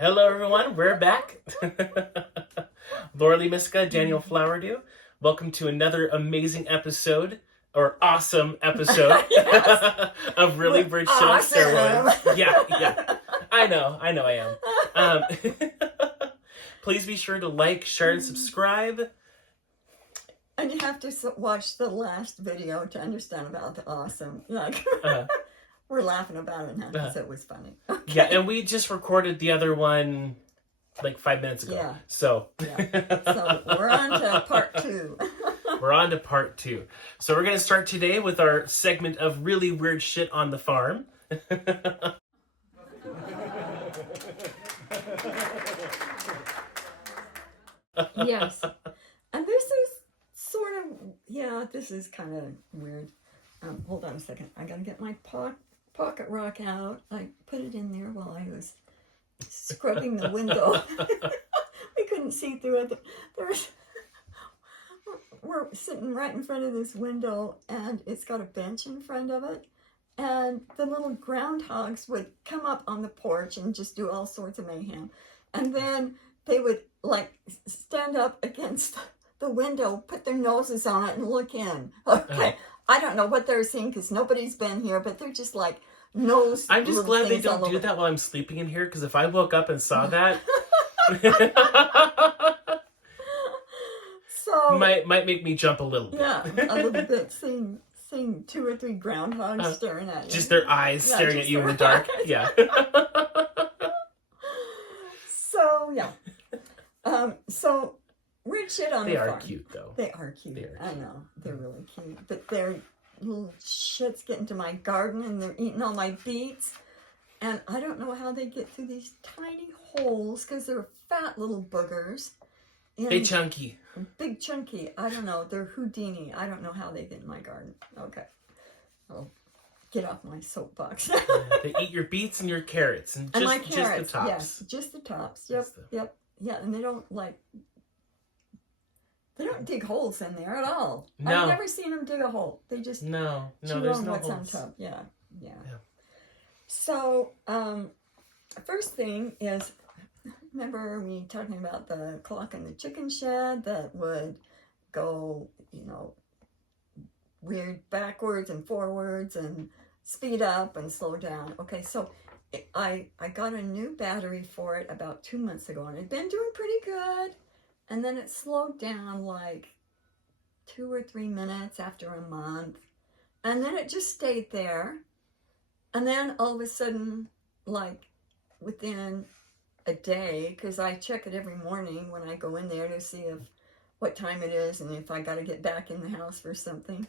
Hello, everyone. We're back. Laura Lee Miska, Daniel Flowerdew. Welcome to another amazing episode, or awesome episode of Really Bridge Shit on Steroids. Yeah. I know I am. Please be sure to like, share, and subscribe. And you have to watch the last video to understand about the awesome. Like, we're laughing about it now because it was funny. Okay. Yeah, and we just recorded the other one like 5 minutes ago. Yeah. So we're on to part 2. We're on to part 2. So we're going to start today with our segment of really weird shit on the farm. Yes. And this is sort of, this is kind of weird. Hold on a second. I got to get my pocket rock out. I put it in there while I was scrubbing the window. We couldn't see through it. We're sitting right in front of this window, and it's got a bench in front of it. And the little groundhogs would come up on the porch and just do all sorts of mayhem. And then they would, like, stand up against the window, put their noses on it, and look in. Okay. I don't know what they're seeing because nobody's been here, but they're just like nose. I'm just glad they don't do that while I'm sleeping in here, because if I woke up and saw that, so might make me jump a little bit. Yeah, a little bit. Seeing 2 or 3 groundhogs staring at you. Just their eyes staring at you in the dark. Yeah. So so weird shit on the farm. They are cute, though. They are cute. I know. They're really cute. But their little shit's getting to my garden, and they're eating all my beets. And I don't know how they get through these tiny holes, because they're fat little boogers. Big chunky. Big chunky. I don't know. They're Houdini. I don't know how they get in my garden. Okay. I'll get off my soapbox. They eat your beets and your carrots. And my carrots. Just the tops. Yes, just the tops. Yep. Yeah, and they don't dig holes in there at all. No. I've never seen them dig a hole. They just chew on what's on top. Yeah. So, first thing is, remember me talking about the clock in the chicken shed that would go, weird backwards and forwards and speed up and slow down. Okay, so I got a new battery for it about 2 months ago, and it had been doing pretty good. And then it slowed down like 2 or 3 minutes after a month. And then it just stayed there. And then all of a sudden, like within a day, because I check it every morning when I go in there to see what time it is and if I got to get back in the house for something.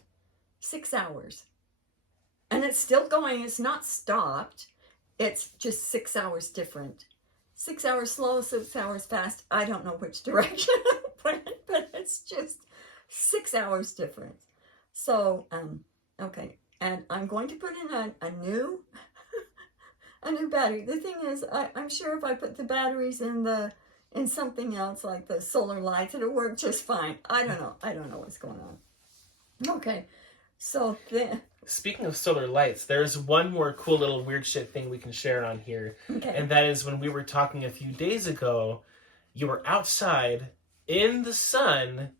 6 hours. And it's still going. It's not stopped. It's just 6 hours different. 6 hours slow, 6 hours fast. I don't know which direction it went, but it's just 6 hours difference. So, okay. And I'm going to put in a new battery. The thing is, I'm sure if I put the batteries in something else, like the solar lights, it'll work just fine. I don't know. I don't know what's going on. Okay. So then, speaking of solar lights, there's one more cool little weird shit thing we can share on here. Okay. And that is when we were talking a few days ago, you were outside in the sun,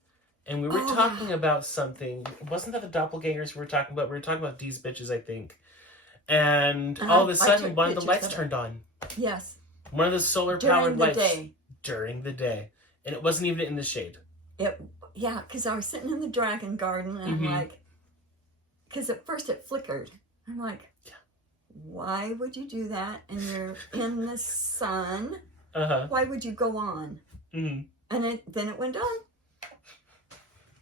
and we were talking about something. Wasn't that the doppelgangers we were talking about? We were talking about these bitches, I think. And all of a sudden, one of the lights turned on. Yes. One of the solar-powered lights. Day. During the day. And it wasn't even in the shade. Yeah, because I was sitting in the dragon garden, and I'm like, because at first it flickered. I'm like, why would you do that? And you're in the sun. Why would you go on? And then it went on.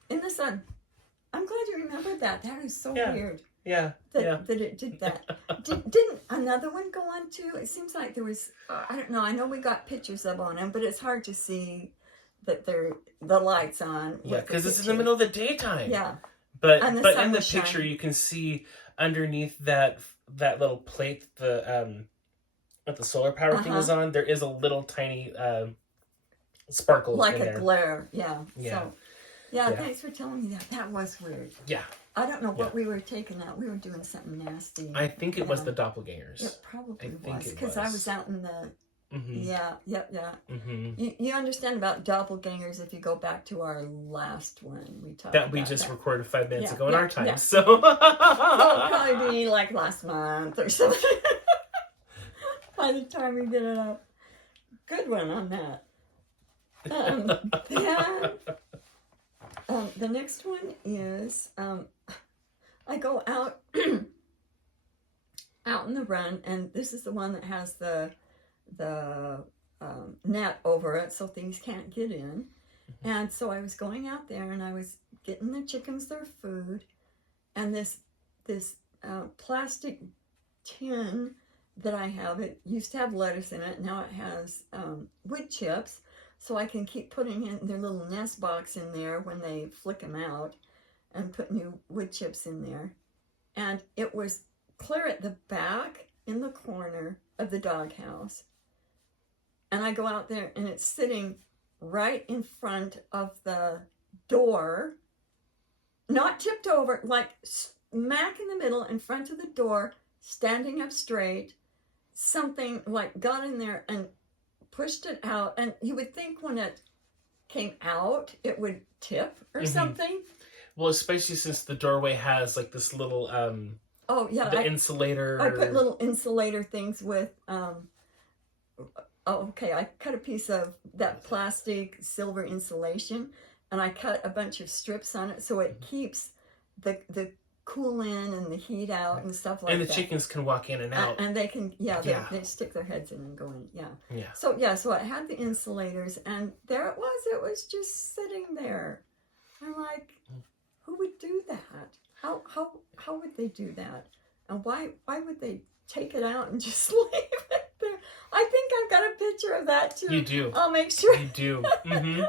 In the sun. I'm glad you remembered that. That is so weird. Yeah. That it did that. Didn't another one go on too? It seems like there was, I don't know. I know we got pictures of on them, but it's hard to see that the lights on. Yeah, because it's in the middle of the daytime. Yeah. But in the picture, you can see underneath that little plate that the solar power thing is on, there is a little tiny sparkle like in a there. glare. Yeah. Yeah. So, yeah, thanks for telling me that. That was weird. Yeah. I don't know what we were taking out. We were doing something nasty. I think it was the doppelgangers. It probably was because I was out in Yeah. Mm-hmm. You understand about doppelgangers if you go back to our last one we talked That about we just that. recorded 5 minutes ago in Yeah, our time. yeah. So So it'll probably be like last month or something by the time we get it up. Good one on that. The next one is I go out out in the run, and this is the one that has the net over it so things can't get in. And so I was going out there and I was getting the chickens their food, and this plastic tin that I have, it used to have lettuce in it, now it has wood chips, so I can keep putting in their little nest box in there when they flick them out and put new wood chips in there. And it was clear at the back in the corner of the doghouse. And I go out there and it's sitting right in front of the door, not tipped over, like smack in the middle in front of the door, standing up straight. Something like got in there and pushed it out. And you would think when it came out, it would tip or something. Well, especially since the doorway has like this little the insulator. I put little insulator things with I cut a piece of that plastic silver insulation and I cut a bunch of strips on it so it keeps the cool in and the heat out and stuff like that. And the chickens can walk in and out. And they can, they stick their heads in and go in, Yeah. So it had the insulators, and there it was just sitting there. I'm like, who would do that? How would they do that? And why would they take it out and just leave it there? I think I've got a picture of that too. You do. I'll make sure. You do. Mm-hmm.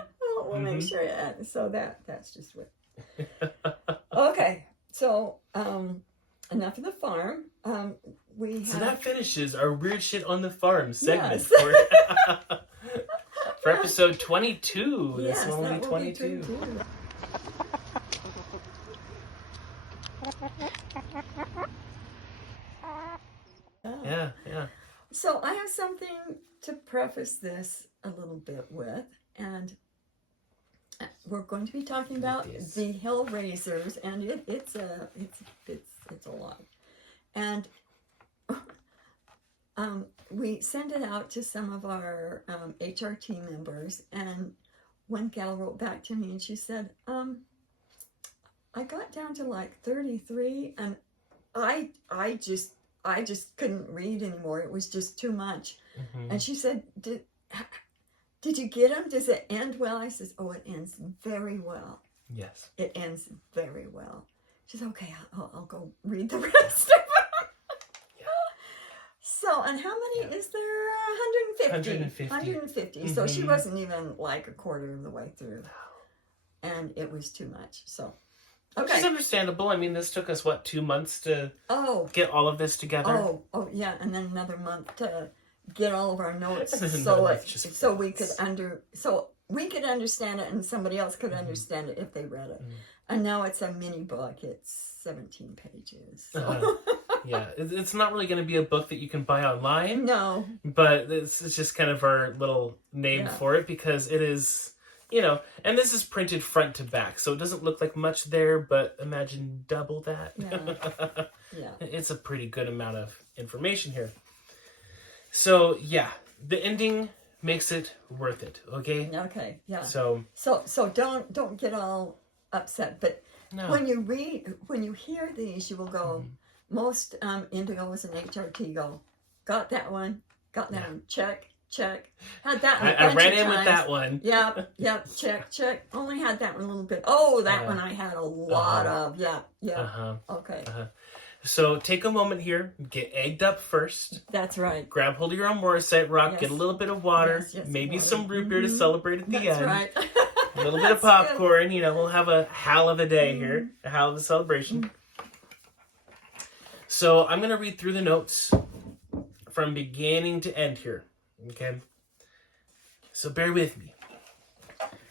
We'll make sure. So that's just what. Okay. So, enough of the farm. So that finishes our Weird Shit on the Farm segment Yes. for episode 22. Yes, this one will that be will 22. be 22. Yeah. So I have something to preface this a little bit with, and we're going to be talking about the Hellraisers, and it's a lot. And we send it out to some of our HRT members, and one gal wrote back to me and she said, I got down to like 33 and I just couldn't read anymore. It was just too much. Mm-hmm. And she said, did you get them? Does it end well? I says, oh, it ends very well. Yes. It ends very well. She said, okay, I'll go read the rest of them. Yeah. So, and how many is there? 150. 150. Mm-hmm. So she wasn't even like a quarter of the way through. And it was too much. So, okay. Which is understandable. I mean, this took us, 2 months to get all of this together? Oh, yeah. And then another month to get all of our notes so we could understand it and somebody else could understand it if they read it. And now it's a mini book. It's 17 pages. So. Yeah, it's not really going to be a book that you can buy online. No. But it's just kind of our little name for it because it is, and this is printed front to back. So it doesn't look like much there, but imagine double that. Yeah. It's a pretty good amount of information here. So, the ending makes it worth it, okay? Okay, yeah. So don't get all upset, but when you hear these, you will go, most indigos and HRT go, got that one, check, had that one I ran in with that one. Yep, check, only had that one a little bit. Oh, that one I had a lot of, okay. So take a moment here, get egged up first. That's right. Grab hold of your Morrisite rock, get a little bit of water, maybe water. Some root beer to celebrate at the end. That's right. A little bit of popcorn, we'll have a hell of a day here, a hell of a celebration. So I'm going to read through the notes from beginning to end here, okay? So bear with me.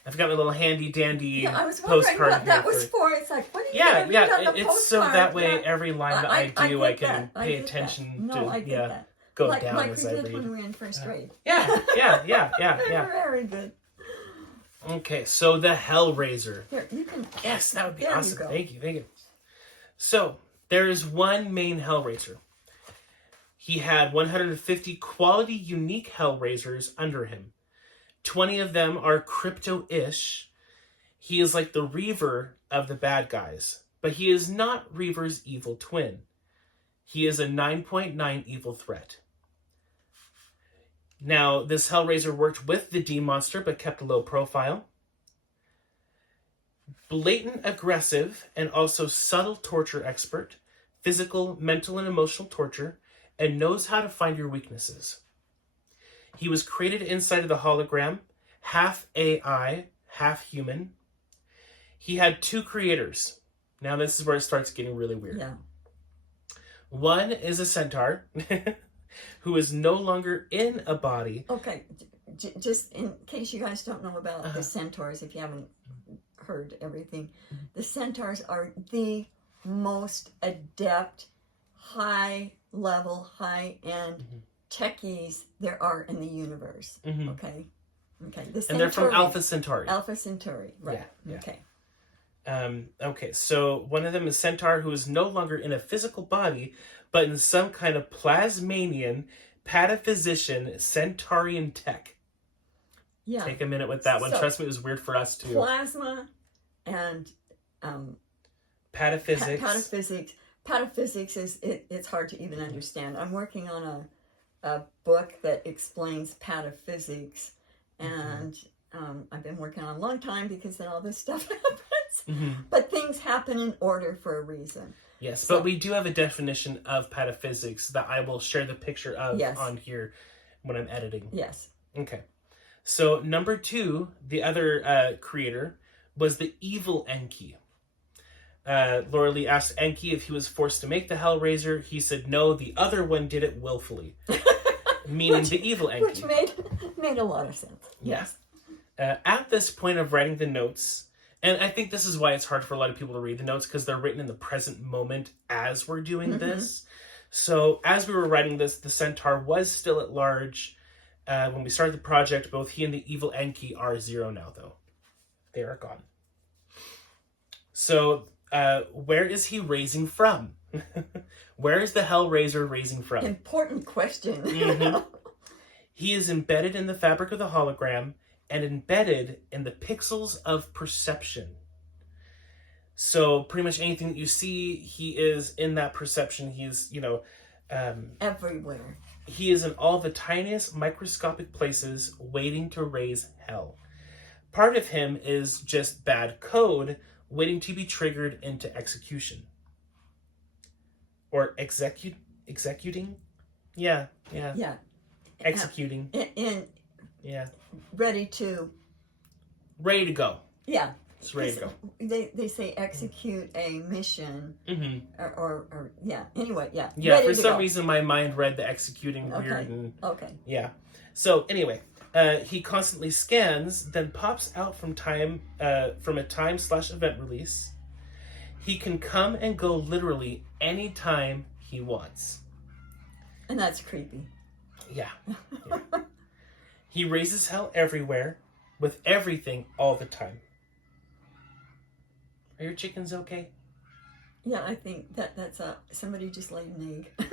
I've got my little handy-dandy I was wondering postcard what that here was for. It's like, what are you Yeah, doing on the it's postcard? so that way every line that I do, I can pay get attention that. to. No, I get that. go like, down like as we I did read. when we were in first grade. Yeah. Very good. Okay, so the Hellraiser. Here, you can. Yes, that would be there you awesome. go. Thank you. So, there is one main Hellraiser. He had 150 quality unique Hellraisers under him. 20 of them are crypto-ish. He is like the Reaver of the bad guys, but he is not Reaver's evil twin. He is a 9.9 evil threat. Now, this Hellraiser worked with the D-Monster, but kept a low profile. Blatant aggressive and also subtle torture expert, physical, mental, and emotional torture, and knows how to find your weaknesses. He was created inside of the hologram, half AI, half human. He had 2 creators. Now this is where it starts getting really weird. Yeah. One is a centaur, who is no longer in a body. Okay, just in case you guys don't know about the centaurs, if you haven't heard everything, the centaurs are the most adept, high-level, high-end techies there are in the universe. Okay. The And they're from Alpha Centauri. Alpha Centauri, right? Yeah. Okay. Okay, so one of them is Centaur, who is no longer in a physical body, but in some kind of Plasmanian Pataphysician Centaurian Tech. Yeah. Take a minute with that one. So, Trust me, it was weird for us too. Plasma and pataphysics. Pataphysics is it's hard to even understand. I'm working on a book that explains pataphysics, and I've been working on a long time because then all this stuff happens. But things happen in order for a reason. Yes, but we do have a definition of pataphysics that I will share the picture of on here when I'm editing. Yes. Okay. So number 2, the other creator, was the evil Enki. Laura Lee asked Enki if he was forced to make the Hellraiser. He said no, the other one did it willfully. Meaning the evil Enki. Which made a lot of sense. Yes. At this point of writing the notes, and I think this is why it's hard for a lot of people to read the notes, because they're written in the present moment as we're doing this. So as we were writing this, the Centaur was still at large. When we started the project, both he and the evil Enki are 0 now, though. They are gone. So, where is he raising from? Where is the Hellraiser raising from? Important question. He is embedded in the fabric of the hologram and embedded in the pixels of perception. So, pretty much anything that you see, he is in that perception. He's, everywhere. He is in all the tiniest microscopic places waiting to raise hell. Part of him is just bad code waiting to be triggered into execution. Or executing? Yeah. Executing. Ready to go. Yeah. It's ready to go. They say execute a mission. Or anyway, yeah. Yeah, for some reason my mind read the executing weird. Okay. Yeah. So anyway, he constantly scans, then pops out from a time/event release. He can come and go literally anytime he wants. And that's creepy. Yeah. He raises hell everywhere, with everything all the time. Are your chickens okay? Yeah, I think that's somebody just laid an egg.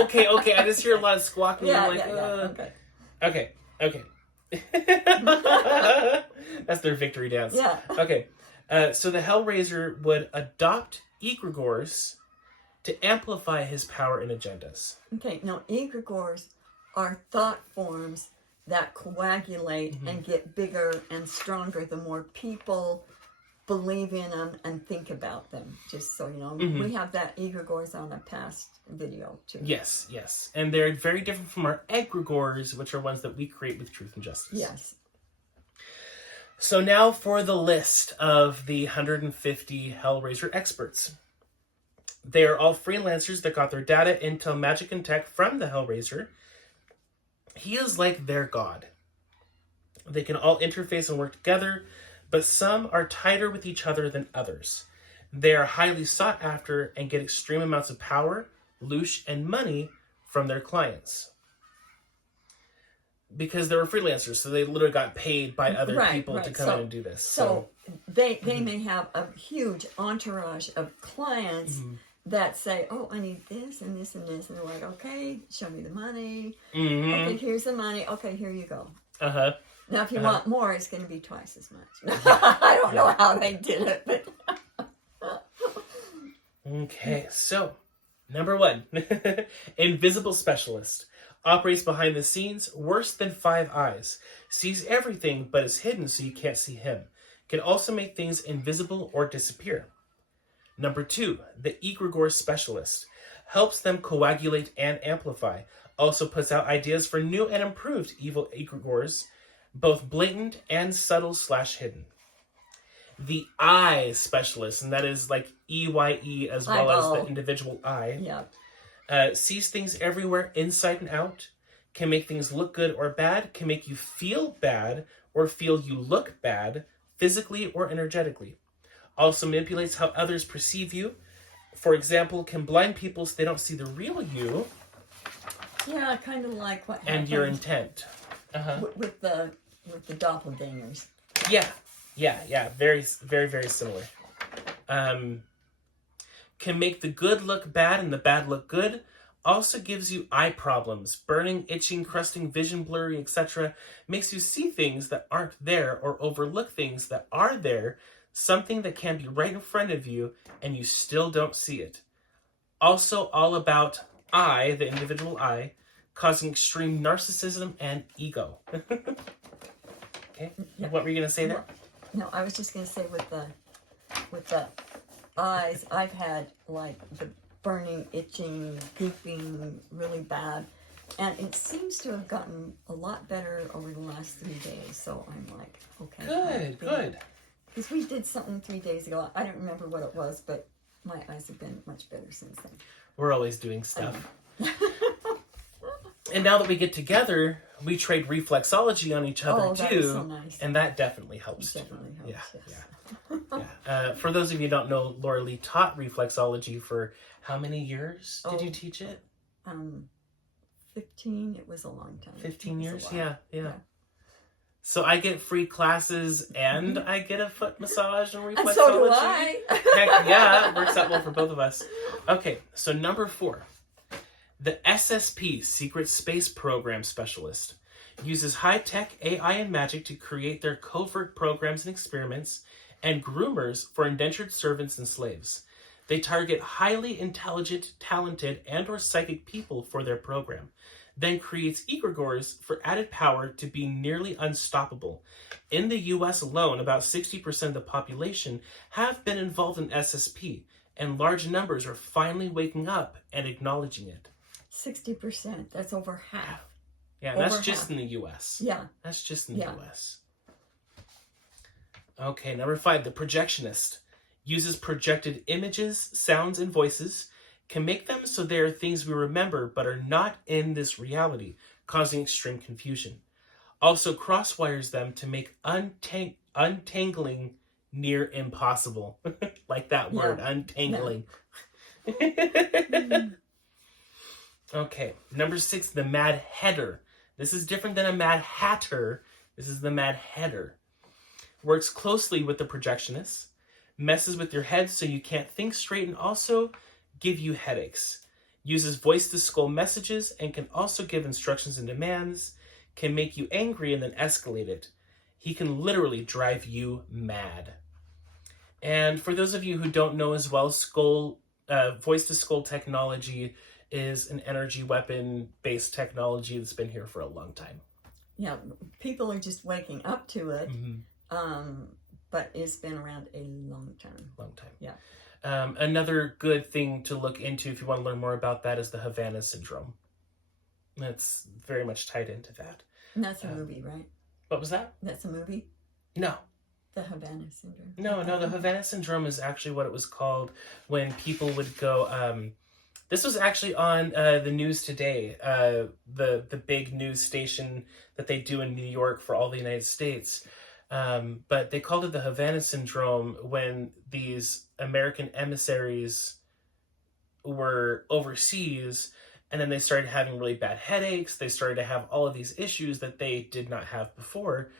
Okay. I just hear a lot of squawking. Okay. That's their victory dance. Yeah. Okay. So the Hellraiser would adopt egregores to amplify his power and agendas. Okay, now egregores are thought forms that coagulate and get bigger and stronger the more people believe in them and think about them. Just so you know, we have that egregores on a past video too. Yes. And they're very different from our egregores, which are ones that we create with truth and justice. Yes. So now for the list of the 150 Hellraiser experts. They are all freelancers that got their data, intel, magic, and tech from the Hellraiser. He is like their god. They can all interface and work together, but some are tighter with each other than others. They are highly sought after and get extreme amounts of power, loosh, and money from their clients. Because they were freelancers, so they literally got paid by other people to come in and do this. So they may have a huge entourage of clients that say, oh, I need this and this and this. And they're like, okay, show me the money. Okay, here's the money. Okay, here you go. Uh-huh. Now, if you want more, it's going to be twice as much. I don't know how they did it, but... Okay, so, number 1. Invisible specialist. Operates behind the scenes, worse than 5 eyes. Sees everything, but is hidden so you can't see him. Can also make things invisible or disappear. Number 2, the egregore specialist. Helps them coagulate and amplify. Also puts out ideas for new and improved evil egregores, both blatant and subtle/hidden. The eye specialist, and that is like EYE as well as the individual eye. Yeah. Sees things everywhere, inside and out. Can make things look good or bad. Can make you feel bad or feel you look bad, physically or energetically. Also manipulates how others perceive you. For example, can blind people so they don't see the real you. Yeah, kind of like what happened. And your intent. With the doppelgangers. Yeah. Very, very, very similar. Can make the good look bad and the bad look good. Also gives you eye problems, burning, itching, crusting, vision blurry, etc. Makes you see things that aren't there or overlook things that are there, something that can be right in front of you and you still don't see it. Also all about I, the individual I, causing extreme narcissism and ego. Okay, what were you going to say there? No, I was just going to say with the eyes, I've had like the burning, itching, gooping really bad. And it seems to have gotten a lot better over the last 3 days. So I'm like, okay. Good. Because we did something 3 days ago. I don't remember what it was, but my eyes have been much better since then. We're always doing stuff. And now that we get together, we trade reflexology on each other too. Is so nice. And that definitely helps too. Yeah. For those of you who don't know, Laura Lee taught reflexology for how many years did you teach it? 15. It was a long time. 15 years? Yeah. So I get free classes and I get a foot massage and reflexology. And so do I. Heck yeah, it works out well for both of us. Okay, so number 4. The SSP, Secret Space Program Specialist, uses high-tech AI and magic to create their covert programs and experiments and groomers for indentured servants and slaves. They target highly intelligent, talented, and or psychic people for their program, then creates egregores for added power to be nearly unstoppable. In the US alone, about 60% of the population have been involved in SSP, and large numbers are finally waking up and acknowledging it. 60%. That's over half. Yeah, that's just in the US. Yeah. That's just in the US. Okay, number 5, the projectionist. Uses projected images, sounds, and voices. Can make them so they are things we remember but are not in this reality, causing extreme confusion. Also crosswires them to make untangling near impossible. Like that word, untangling. Okay, number 6, the Mad Header. This is different than a Mad Hatter. This is the Mad Header. Works closely with the projectionists. Messes with your head so you can't think straight and also give you headaches. Uses voice-to-skull messages and can also give instructions and demands. Can make you angry and then escalate it. He can literally drive you mad. And for those of you who don't know as well, voice-to-skull technology is an energy weapon-based technology that's been here for a long time. Yeah, people are just waking up to it, but it's been around a long time. Yeah. Another good thing to look into if you want to learn more about that is the Havana Syndrome. That's very much tied into that. And that's a movie, right? What was that? That's a movie? No. The Havana Syndrome? No, the Havana Syndrome is actually what it was called when people would go... this was actually on the news today, the big news station that they do in New York for all the United States. But they called it the Havana Syndrome when these American emissaries were overseas And then they started having really bad headaches. They started to have all of these issues that they did not have before.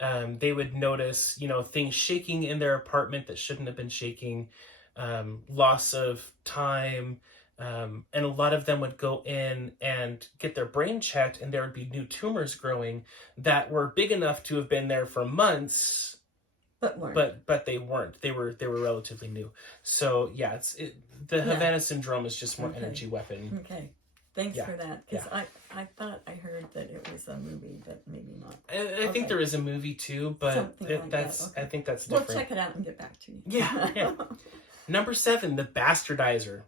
They would notice, things shaking in their apartment that shouldn't have been shaking, loss of time, and a lot of them would go in and get their brain checked, and there would be new tumors growing that were big enough to have been there for months, but they weren't. They were relatively new. So yeah, the Havana syndrome is just more energy weapon. Okay. Thanks for that, because I thought I heard that it was a movie, but maybe not. I think there is a movie too, but I think that's different. We'll check it out and get back to you. Yeah. Number 7, the bastardizer.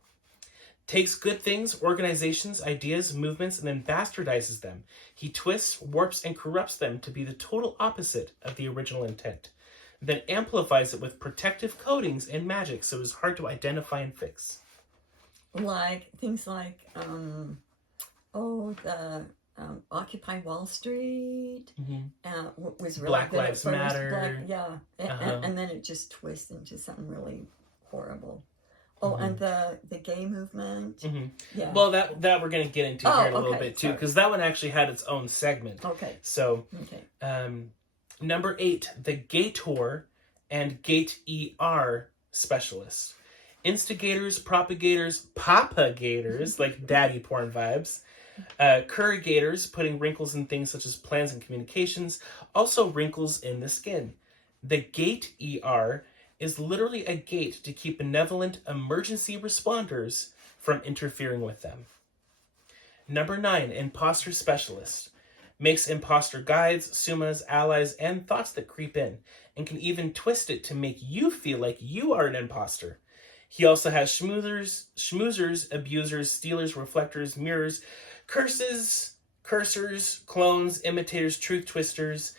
Takes good things, organizations, ideas, movements, and then bastardizes them. He twists, warps, and corrupts them to be the total opposite of the original intent. Then amplifies it with protective coatings and magic so it's hard to identify and fix. Things like, the Occupy Wall Street was really Black good Lives at first. Matter. And then it just twists into something really horrible. Oh, and the gay movement. Mm-hmm. Yeah. Well, that we're going to get into here in a little bit too, because that one actually had its own segment. Okay. So, number 8, the Gator and Gate ER specialist. Instigators, propagators, like daddy porn vibes. Corrugators, putting wrinkles in things such as plans and communications. Also wrinkles in the skin. The Gate ER is literally a gate to keep benevolent emergency responders from interfering with them. Number 9, imposter specialist. Makes imposter guides, summas, allies, and thoughts that creep in, and can even twist it to make you feel like you are an imposter. He also has schmoozers, abusers, stealers, reflectors, mirrors, curses, cursors, clones, imitators, truth twisters.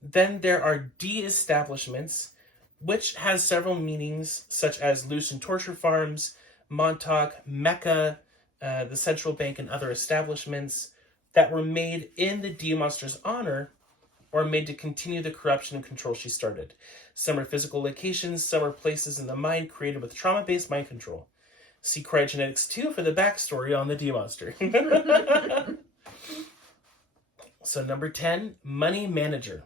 Then there are de-establishments, which has several meanings, such as loose and torture farms, Montauk, Mecca, the Central Bank, and other establishments that were made in the D-Monster's honor or made to continue the corruption and control she started. Some are physical locations, some are places in the mind created with trauma-based mind control. See Cryogenetics 2 for the backstory on the D-Monster. So number 10, Money Manager.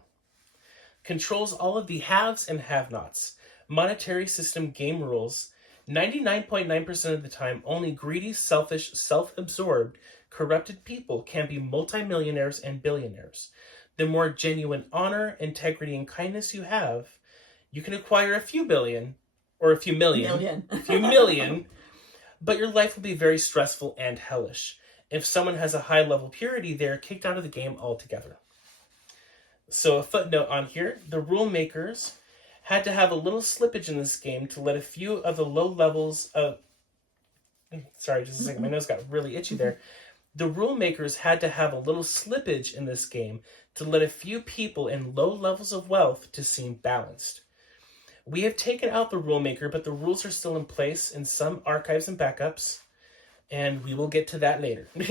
Controls all of the haves and have-nots. Monetary system game rules. 99.9% of the time, only greedy, selfish, self-absorbed, corrupted people can be multimillionaires and billionaires. The more genuine honor, integrity, and kindness you have, you can acquire a few billion, or a few million, a few million, but your life will be very stressful and hellish. If someone has a high level purity, they are kicked out of the game altogether. So a footnote on here, the rule makers had to have a little slippage in this game to let a few of the low levels of... Sorry, just a second, my nose got really itchy there. The rule makers had to have a little slippage in this game to let a few people in low levels of wealth to seem balanced. We have taken out the rule maker, but the rules are still in place in some archives and backups, and we will get to that later. When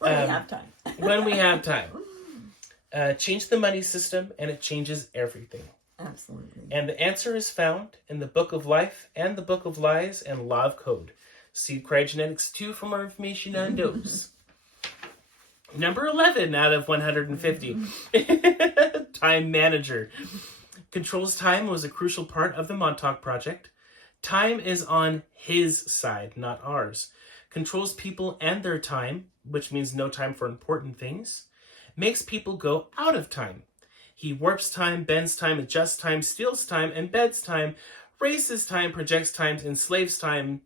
we have time. When we have time. Change the money system, and it changes everything. Absolutely. And the answer is found in the Book of Life and the Book of Lies and Law of Code. See Cryogenetics 2 for more information on those. Number 11 out of 150. Time Manager. Controls time was a crucial part of the Montauk Project. Time is on his side, not ours. Controls people and their time, which means no time for important things. Makes people go out of time. He warps time, bends time, adjusts time, steals time, embeds time, races time, projects time, enslaves time,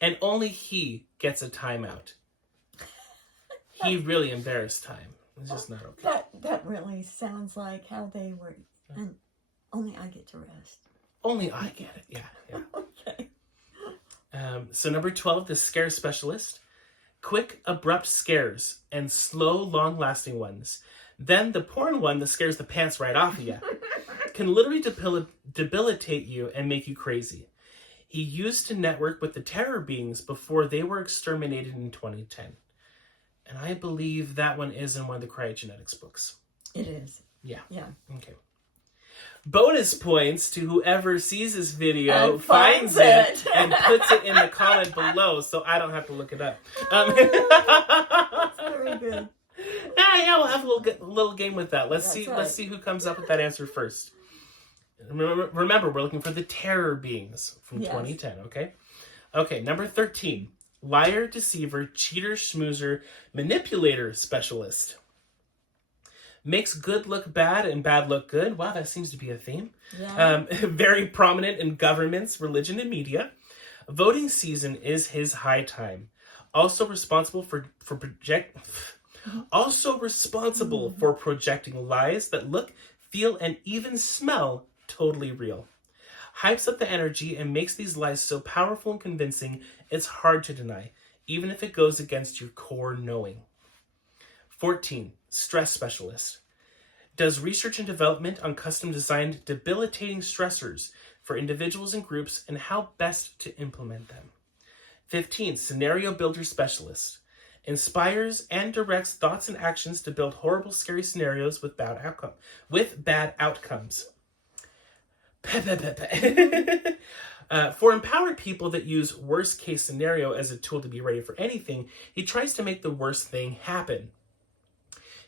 and only he gets a timeout. He really embarrassed time. It's just not okay. That really sounds like how they were. And only I get to rest. Only I get it. Yeah. Okay. So number 12, the scare specialist. Quick, abrupt scares and slow, long-lasting ones. Then the porn one that scares the pants right off of you can literally debilitate you and make you crazy. He used to network with the terror beings before they were exterminated in 2010. And I believe that one is in one of the Cryogenetics books. It is. Yeah. Yeah. Okay. Bonus points to whoever sees this video, And finds finds it, and puts it in the comment below so I don't have to look it up. That's very good. Yeah, we'll have a little game with that. Let's That's see. right. Let's see who comes up with that answer first. Remember, we're looking for the terror beings from 2010. Okay. Number 13: liar, deceiver, cheater, schmoozer, manipulator specialist. Makes good look bad and bad look good. Wow, that seems to be a theme. Yeah. Very prominent in governments, religion, and media. Voting season is his high time. Also responsible for projecting lies that look, feel, and even smell totally real. Hypes up the energy and makes these lies so powerful and convincing it's hard to deny, even if it goes against your core knowing. 14. Stress specialist. Does research and development on custom-designed debilitating stressors for individuals and groups and how best to implement them. 15. Scenario builder specialist. Inspires and directs thoughts and actions to build horrible, scary scenarios with bad outcomes. For empowered people that use worst case scenario as a tool to be ready for anything, he tries to make the worst thing happen.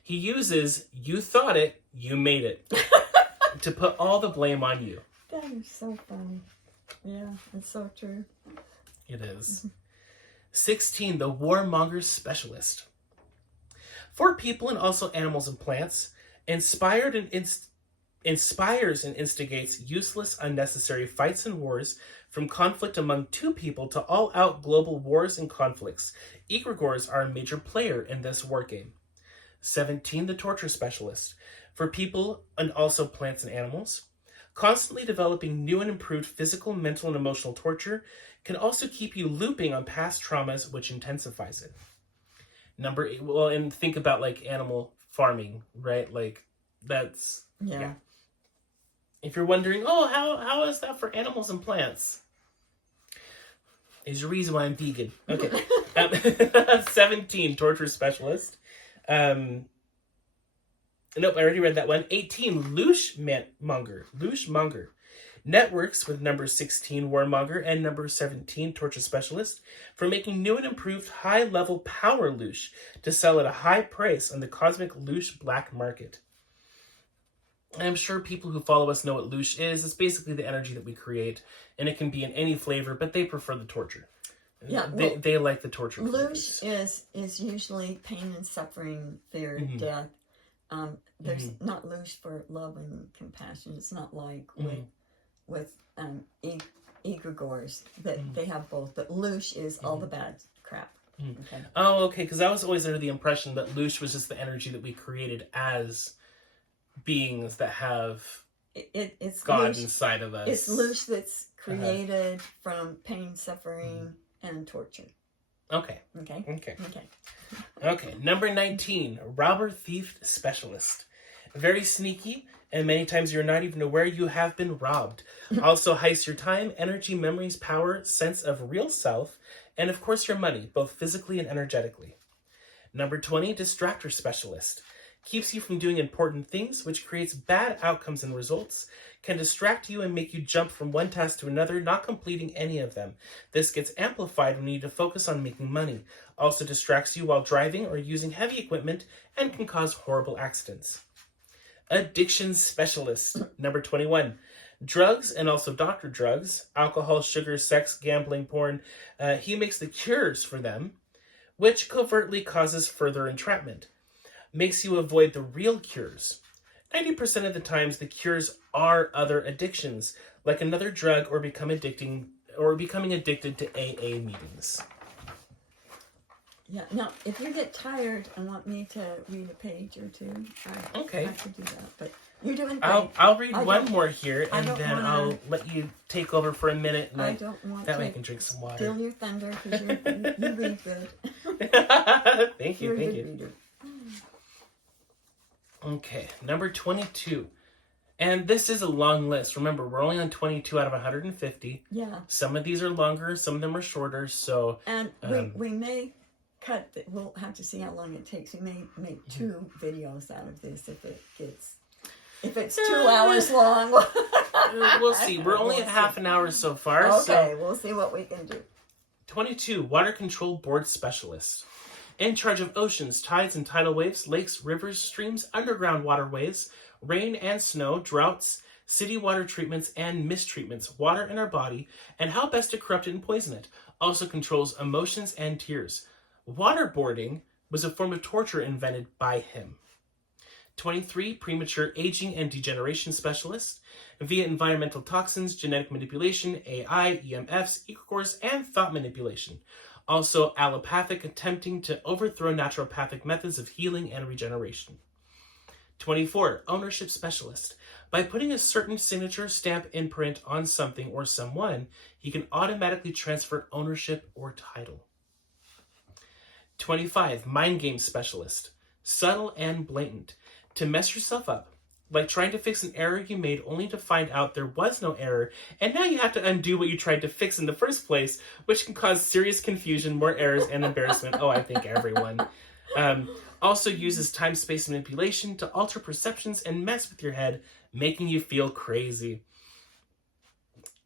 He uses "you thought it, you made it" to put all the blame on you. That is so funny. Yeah, it's so true. It is. 16. The warmonger specialist. For people and also animals and plants, inspires and instigates useless, unnecessary fights and wars, from conflict among two people to all-out global wars and conflicts. Egregores are a major player in this war game. 17. The torture specialist. For people and also plants and animals, constantly developing new and improved physical, mental, and emotional torture, can also keep you looping on past traumas, which intensifies it. Number 8, well, and think about like animal farming, right? Like that's Yeah. If you're wondering, how is that for animals and plants? There's a reason why I'm vegan. Okay. 17, torture specialist. Nope, I already read that one. 18, loosh monger. Networks with number 16, warmonger, and number 17, torture specialist, for making new and improved high-level power loosh to sell at a high price on the cosmic loosh black market. I'm sure people who follow us know what loosh is. It's basically the energy that we create, and it can be in any flavor, but they prefer the torture. Yeah, they like the torture. Loosh is usually pain and suffering, fear, death. There's not loosh for love and compassion. It's not like with egregores that they have both, but loosh is all the bad crap. Okay. Oh, okay, because I was always under the impression that loosh was just the energy that we created as beings that have it's God loosh, inside of us. It's loosh that's created from pain, suffering, and torture. Okay. Okay. Number 19, robber thief specialist. Very sneaky, and many times you're not even aware you have been robbed. Also heists your time, energy, memories, power, sense of real self, and of course your money, both physically and energetically. Number 20, distractor specialist. Keeps you from doing important things, which creates bad outcomes and results, can distract you and make you jump from one task to another, not completing any of them. This gets amplified when you need to focus on making money. Also distracts you while driving or using heavy equipment and can cause horrible accidents. Addiction specialist. Number 21. Drugs and also doctor drugs, alcohol, sugar, sex, gambling, porn. He makes the cures for them, which covertly causes further entrapment. Makes you avoid the real cures. 90% of the times, the cures are other addictions, like another drug or becoming addicted to AA meetings. Yeah. Now, if you get tired and want me to read a page or two, I could do that. But you're doing great. I'll read one more here, and then I'll let you take over for a minute. And I don't want that to way I can drink some water. steal your thunder because you read good. Thank you. You're a good reader. Okay, number 22. And this is a long list. Remember, we're only on 22 out of 150. Yeah. Some of these are longer, some of them are shorter, so... And we may cut, we'll have to see how long it takes. We may make 2 videos out of this if it gets If it's 2 hours long. We'll see. We're only at half an hour so far. Okay, we'll see what we can do. 22, Water Control Board Specialist. In charge of oceans, tides and tidal waves, lakes, rivers, streams, underground waterways, rain and snow, droughts, city water treatments, and mistreatments, water in our body, and how best to corrupt it and poison it. Also controls emotions and tears. Waterboarding was a form of torture invented by him. 23, Premature Aging and Degeneration Specialist. Via environmental toxins, genetic manipulation, AI, EMFs, ecocores, and thought manipulation. Also allopathic, attempting to overthrow naturopathic methods of healing and regeneration. 24, Ownership Specialist. By putting a certain signature, stamp, imprint on something or someone, he can automatically transfer ownership or title. 25, Mind Game Specialist. Subtle and blatant. To mess yourself up. Like trying to fix an error you made only to find out there was no error, and now you have to undo what you tried to fix in the first place, which can cause serious confusion, more errors, and embarrassment. Oh, I think everyone. Also uses time-space manipulation to alter perceptions and mess with your head, making you feel crazy.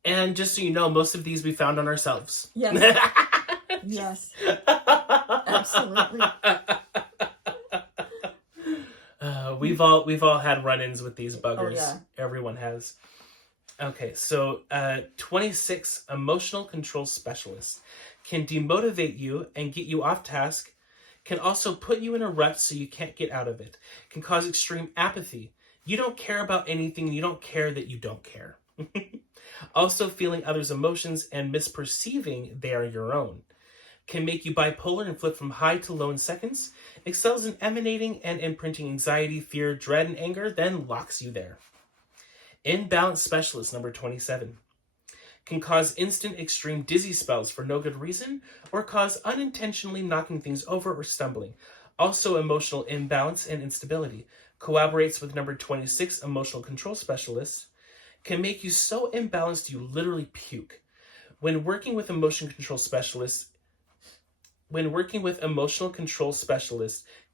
And just so you know, most of these we found on ourselves. Yes. Yes. Absolutely. We've all had run-ins with these buggers. Oh, yeah. Everyone has. Okay, so 26, Emotional Control Specialist. Can demotivate you and get you off task. Can also put you in a rut so you can't get out of it. Can cause extreme apathy. You don't care about anything. You don't care that you don't care. Also feeling others' emotions and misperceiving they are your own. Can make you bipolar and flip from high to low in seconds. Excels in emanating and imprinting anxiety, fear, dread, and anger, then locks you there. Imbalance Specialist, number 27. Can cause instant extreme dizzy spells for no good reason, or cause unintentionally knocking things over or stumbling. Also emotional imbalance and instability. Collaborates with number 26, Emotional Control Specialist. Can make you so imbalanced you literally puke. When working with emotional control specialists,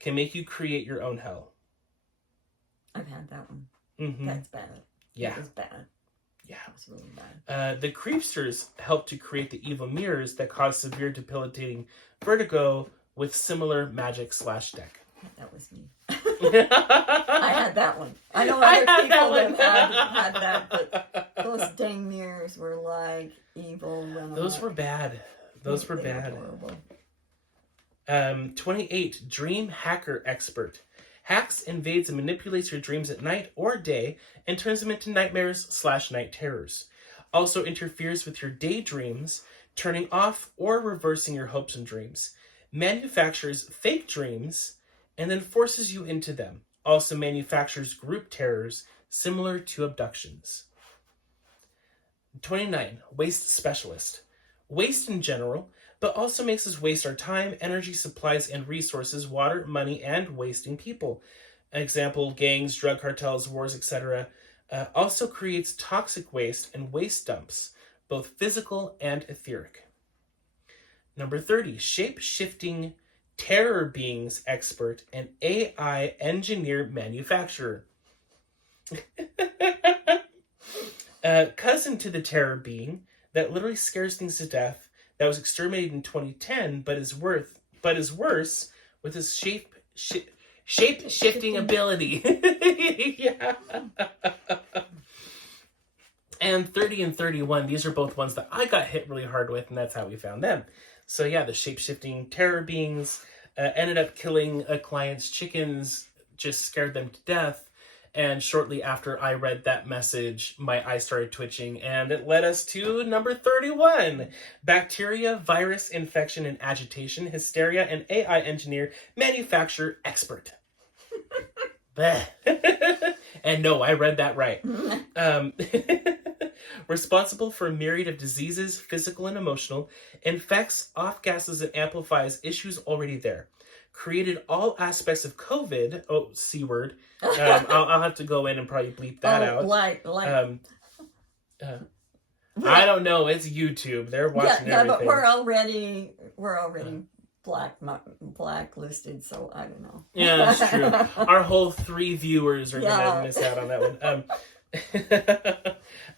can make you create your own hell. I've had that one. Mm-hmm. That's bad. Yeah. It was bad. Yeah. It was really bad. The creepsters help to create the evil mirrors that cause severe debilitating vertigo with similar magic/deck. That was me. I had that one. I know other people that had that, but those dang mirrors were like evil. Those were bad. Those were bad. Horrible. 28, Dream Hacker Expert. Hacks, invades, and manipulates your dreams at night or day and turns them into nightmares/night terrors. Also interferes with your daydreams, turning off or reversing your hopes and dreams. Manufactures fake dreams and then forces you into them. Also manufactures group terrors similar to abductions. 29, Waste Specialist. Waste in general, but also makes us waste our time, energy, supplies, and resources, water, money, and wasting people. Example, gangs, drug cartels, wars, etc. Also creates toxic waste and waste dumps, both physical and etheric. Number 30, Shape-Shifting Terror Beings Expert and AI Engineer Manufacturer. Cousin to the terror being that literally scares things to death, that was exterminated in 2010, but is worse with his shape-shifting ability. Yeah. And 30 and 31, these are both ones that I got hit really hard with, and that's how we found them. So yeah, the shape-shifting terror beings ended up killing a client's chickens, just scared them to death. And shortly after I read that message, my eye started twitching, and it led us to number 31. Bacteria, virus, infection, and agitation, hysteria, and AI engineer, manufacturer, expert. And no, I read that right. Responsible for a myriad of diseases, physical and emotional, infects, off-gasses, and amplifies issues already there. Created all aspects of COVID. Oh, C word. I'll have to go in and probably bleep that out. I don't know. It's YouTube. They're watching everything. But we're already blacklisted, so I don't know. Yeah, that's true. Our whole 3 viewers are gonna miss out on that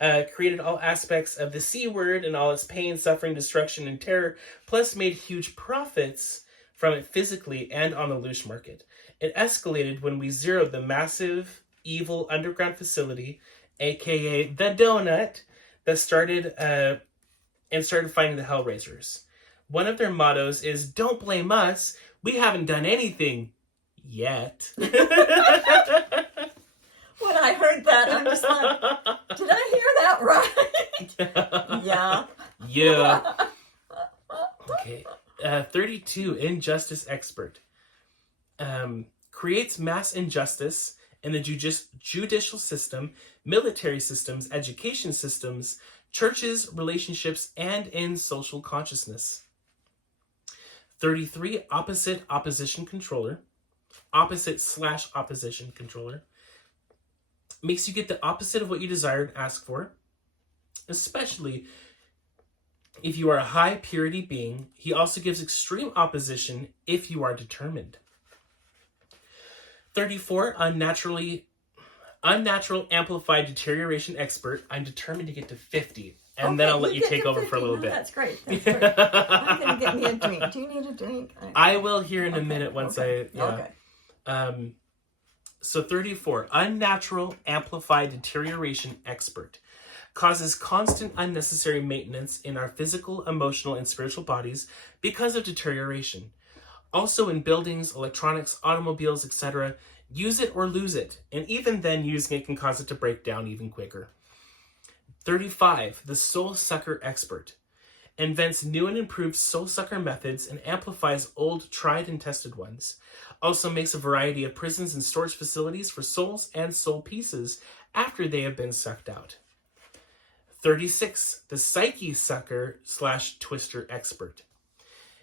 one. Created all aspects of the C word and all its pain, suffering, destruction, and terror, plus made huge profits from it physically and on the loosh market. It escalated when we zeroed the massive, evil underground facility, aka the Donut, that started finding the Hellraisers. One of their mottos is, "Don't blame us. We haven't done anything yet." When I heard that, I'm just like, did I hear that right? Yeah. Yeah. Okay. 32, Injustice Expert. Creates mass injustice in the judicial system, military systems, education systems, churches, relationships, and in social consciousness. 33, Opposition Controller. Opposite/opposition controller. Makes you get the opposite of what you desire and ask for. Especially if you are a high purity being. He also gives extreme opposition if you are determined. 34, Unnatural Amplified Deterioration Expert. I'm determined to get to 50. And then I'll let you take over 50. for a little No, bit. That's great. I'm going to get me a drink. Do you need a drink? I will here in a minute once Okay. Okay. So 34, Unnatural Amplified Deterioration Expert. Causes constant unnecessary maintenance in our physical, emotional, and spiritual bodies because of deterioration. Also in buildings, electronics, automobiles, etc. Use it or lose it. And even then, using it can cause it to break down even quicker. 35, the Soul Sucker Expert. Invents new and improved soul sucker methods and amplifies old, tried and tested ones. Also makes a variety of prisons and storage facilities for souls and soul pieces after they have been sucked out. 36, the Psyche Sucker/Twister Expert.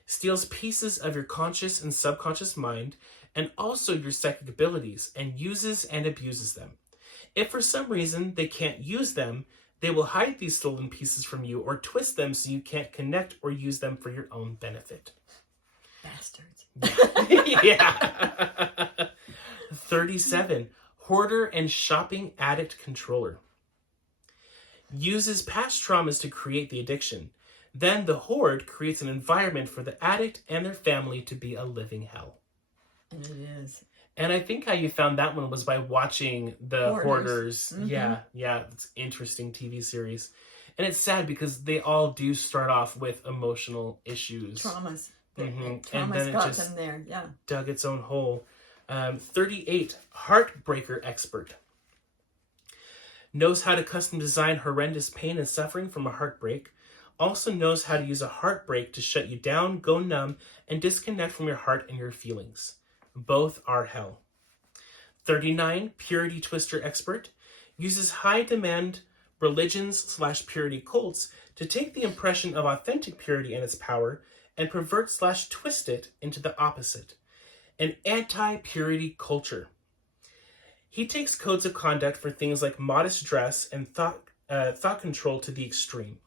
Steals pieces of your conscious and subconscious mind and also your psychic abilities and uses and abuses them. If for some reason they can't use them, they will hide these stolen pieces from you or twist them so you can't connect or use them for your own benefit. Bastards. Yeah. 37. Hoarder and Shopping Addict Controller. Uses past traumas to create the addiction. Then the hoard creates an environment for the addict and their family to be a living hell. And it is. And I think how you found that one was by watching the Hoarders. Mm-hmm. Yeah, it's an interesting TV series. And it's sad because they all do start off with emotional issues. Traumas. Mm-hmm. Traumas And then it got just them there, yeah. dug its own hole. 38, Heartbreaker Expert. Knows how to custom design horrendous pain and suffering from a heartbreak. Also knows how to use a heartbreak to shut you down, go numb, and disconnect from your heart and your feelings. Both are hell. 39, Purity Twister Expert. Uses high demand religions/purity cults to take the impression of authentic purity and its power and pervert/twist it into the opposite. An anti-purity culture. He takes codes of conduct for things like modest dress and thought control to the extreme.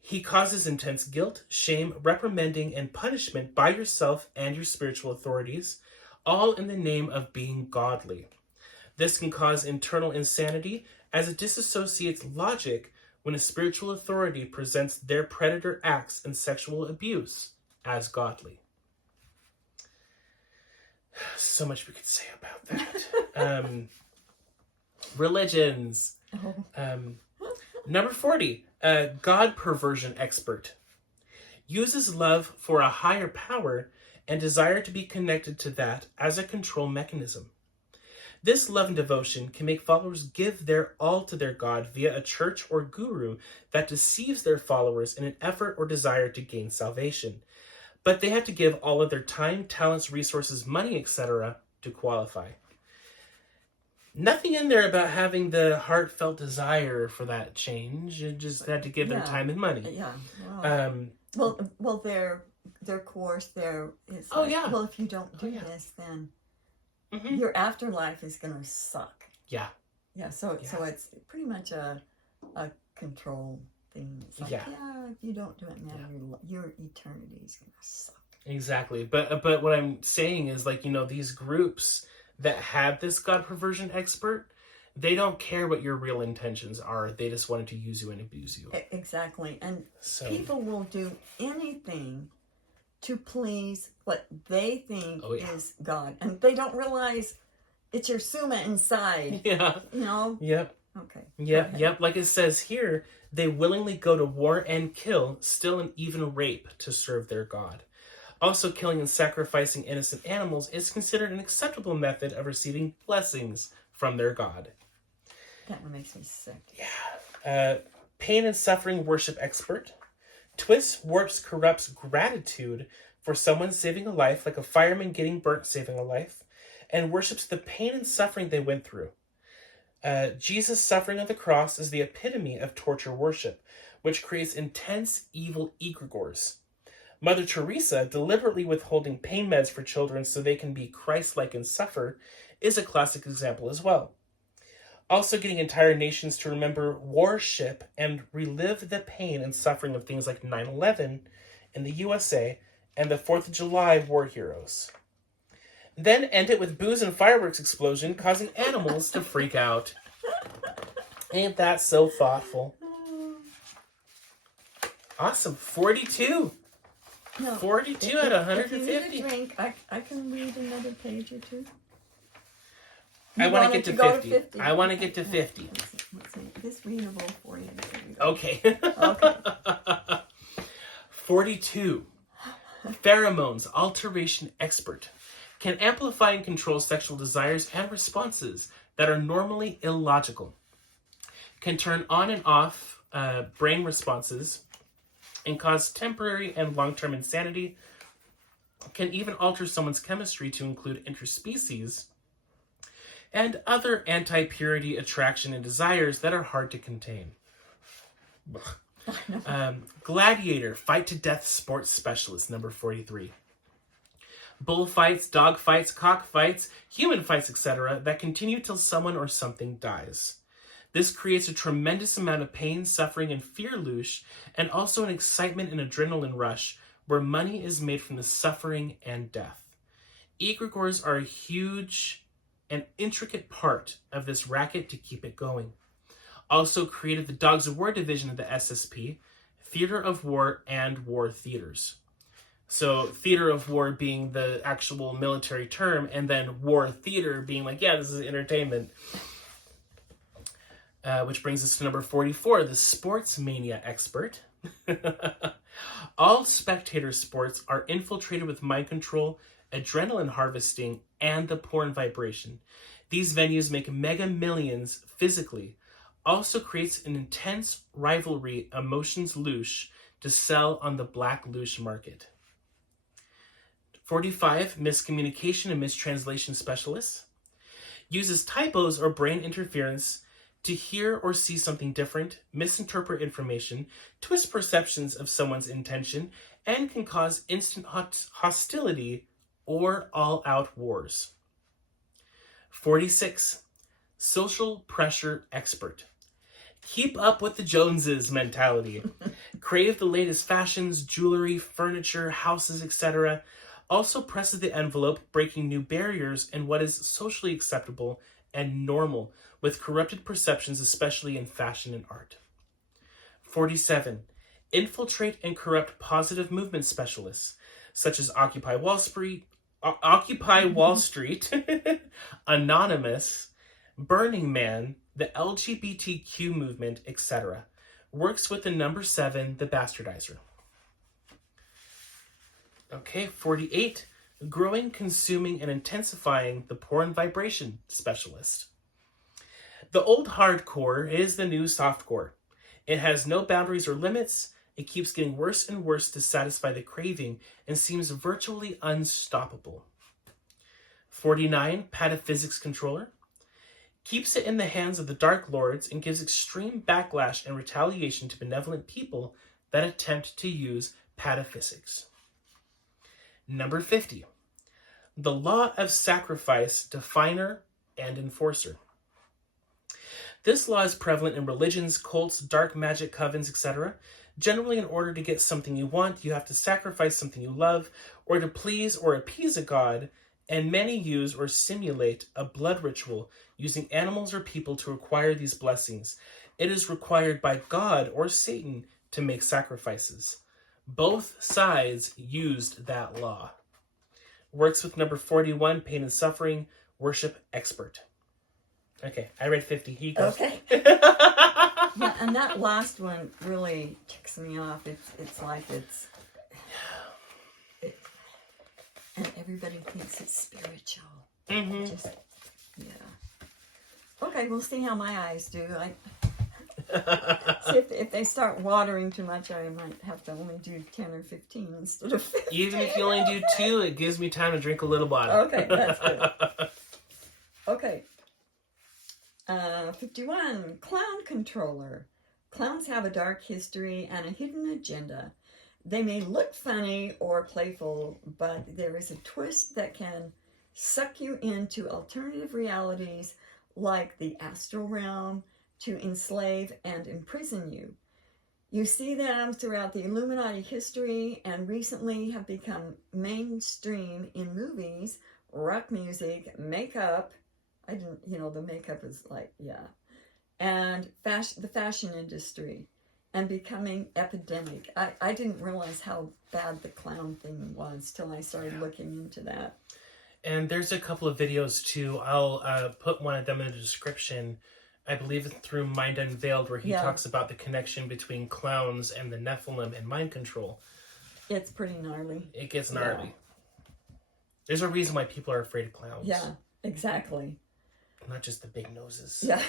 He causes intense guilt, shame, reprimanding, and punishment by yourself and your spiritual authorities, all in the name of being godly. This can cause internal insanity as it disassociates logic when a spiritual authority presents their predator acts and sexual abuse as godly. So much we could say about that. Religions. Number 40, God Perversion Expert. Uses love for a higher power and desire to be connected to that as a control mechanism. This love and devotion can make followers give their all to their God via a church or guru that deceives their followers in an effort or desire to gain salvation. But they have to give all of their time, talents, resources, money, etc. to qualify. Nothing in there about having the heartfelt desire for that change. You just had to give their time and money. Yeah. Wow. Well, their course there is. Oh, yeah. Well, if you don't do this, then your afterlife is gonna suck. Yeah. Yeah. So it's pretty much a control thing. It's like, if you don't do it now, your eternity is gonna suck. Exactly. But what I'm saying is, like, these groups that have this God perversion expert, they don't care what your real intentions are. They just wanted to use you and abuse you. Exactly. And So people will do anything to please what they think is God. And they don't realize it's your suma inside. yeah. Yep. Okay. Yep. Like it says here, they willingly go to war and kill, still and even rape to serve their God. Also, killing and sacrificing innocent animals is considered an acceptable method of receiving blessings from their God. That one makes me sick. Yeah. Pain and suffering worship expert. Twists, warps, corrupts gratitude for someone saving a life, like a fireman getting burnt saving a life, and worships the pain and suffering they went through. Jesus' suffering on the cross is the epitome of torture worship, which creates intense evil egregores. Mother Teresa deliberately withholding pain meds for children so they can be Christ-like and suffer is a classic example as well. Also getting entire nations to remember, worship, and relive the pain and suffering of things like 9/11 in the USA and the 4th of July war heroes. Then end it with booze and fireworks explosion, causing animals to freak out. Ain't that so thoughtful? Awesome. 42. No, 42 out of 150. If you need a drink, I can read another page or two. I want to get to 50. I want to get to 50. Let's see. This readable for you. Okay. Okay. 42. Pheromones, alteration expert. Can amplify and control sexual desires and responses that are normally illogical. Can turn on and off brain responses and cause temporary and long-term insanity. Can even alter someone's chemistry to include interspecies and other anti-purity attraction and desires that are hard to contain. Gladiator, fight to death sports specialist, number 43. Bullfights, dog fights, cock fights, human fights, etc. that continue till someone or something dies. This creates a tremendous amount of pain, suffering, and fear loosh, and also an excitement and adrenaline rush where money is made from the suffering and death. Egregores are a huge and intricate part of this racket to keep it going. Also created the Dogs of War division of the SSP, Theater of War, and War Theaters. So theater of war being the actual military term, and then war theater being like, yeah, this is entertainment. Which brings us to number 44, the sports mania expert. All spectator sports are infiltrated with mind control, adrenaline harvesting, and the porn vibration. These venues make mega millions physically. Also creates an intense rivalry emotions loosh to sell on the black loosh market. 45, miscommunication and mistranslation specialist. Uses typos or brain interference to hear or see something different, misinterpret information, twist perceptions of someone's intention, and can cause instant hostility or all-out wars. 46, social pressure expert. Keep up with the Joneses mentality. Crave the latest fashions, jewelry, furniture, houses, etc. Also presses the envelope, breaking new barriers in what is socially acceptable and normal, with corrupted perceptions, especially in fashion and art. 47. Infiltrate and corrupt positive movement specialists, such as Occupy Wall Street, Anonymous, Burning Man, the LGBTQ movement, etc. Works with the number 7, the bastardizer. Okay, 48. Growing, consuming, and intensifying the porn vibration specialist. The old hardcore is the new softcore. It has no boundaries or limits. It keeps getting worse and worse to satisfy the craving and seems virtually unstoppable. 49. Pataphysics controller. Keeps it in the hands of the Dark Lords and gives extreme backlash and retaliation to benevolent people that attempt to use pataphysics. Number 50. The law of sacrifice definer and enforcer. This law is prevalent in religions, cults, dark magic covens, etc. Generally, in order to get something you want, you have to sacrifice something you love, or to please or appease a god, and many use or simulate a blood ritual using animals or people to acquire these blessings. It is required by God or Satan to make sacrifices. Both sides used that law. Works with number 41, Pain and Suffering, Worship Expert. Okay, I read 50. Here you go. Okay. Yeah, and that last one really ticks me off. It's like and everybody thinks it's spiritual. Mm-hmm. Just, yeah. Okay, we'll see how my eyes do. See if they start watering too much, I might have to only do 10 or 15 instead of 15. Even if you only do 2, it gives me time to drink a little bottle. Okay, that's good. Okay. 51, Clown Controller. Clowns have a dark history and a hidden agenda. They may look funny or playful, but there is a twist that can suck you into alternative realities like the astral realm to enslave and imprison you. You see them throughout the Illuminati history and recently have become mainstream in movies, rock music, makeup. The makeup is like, yeah. And the fashion industry, and becoming epidemic. I didn't realize how bad the clown thing was till I started looking into that. And there's a couple of videos too. I'll put one of them in the description. I believe it's through Mind Unveiled, where he talks about the connection between clowns and the Nephilim and mind control. It's pretty gnarly. It gets gnarly. Yeah. There's a reason why people are afraid of clowns. Yeah, exactly. Not just the big noses. Yeah.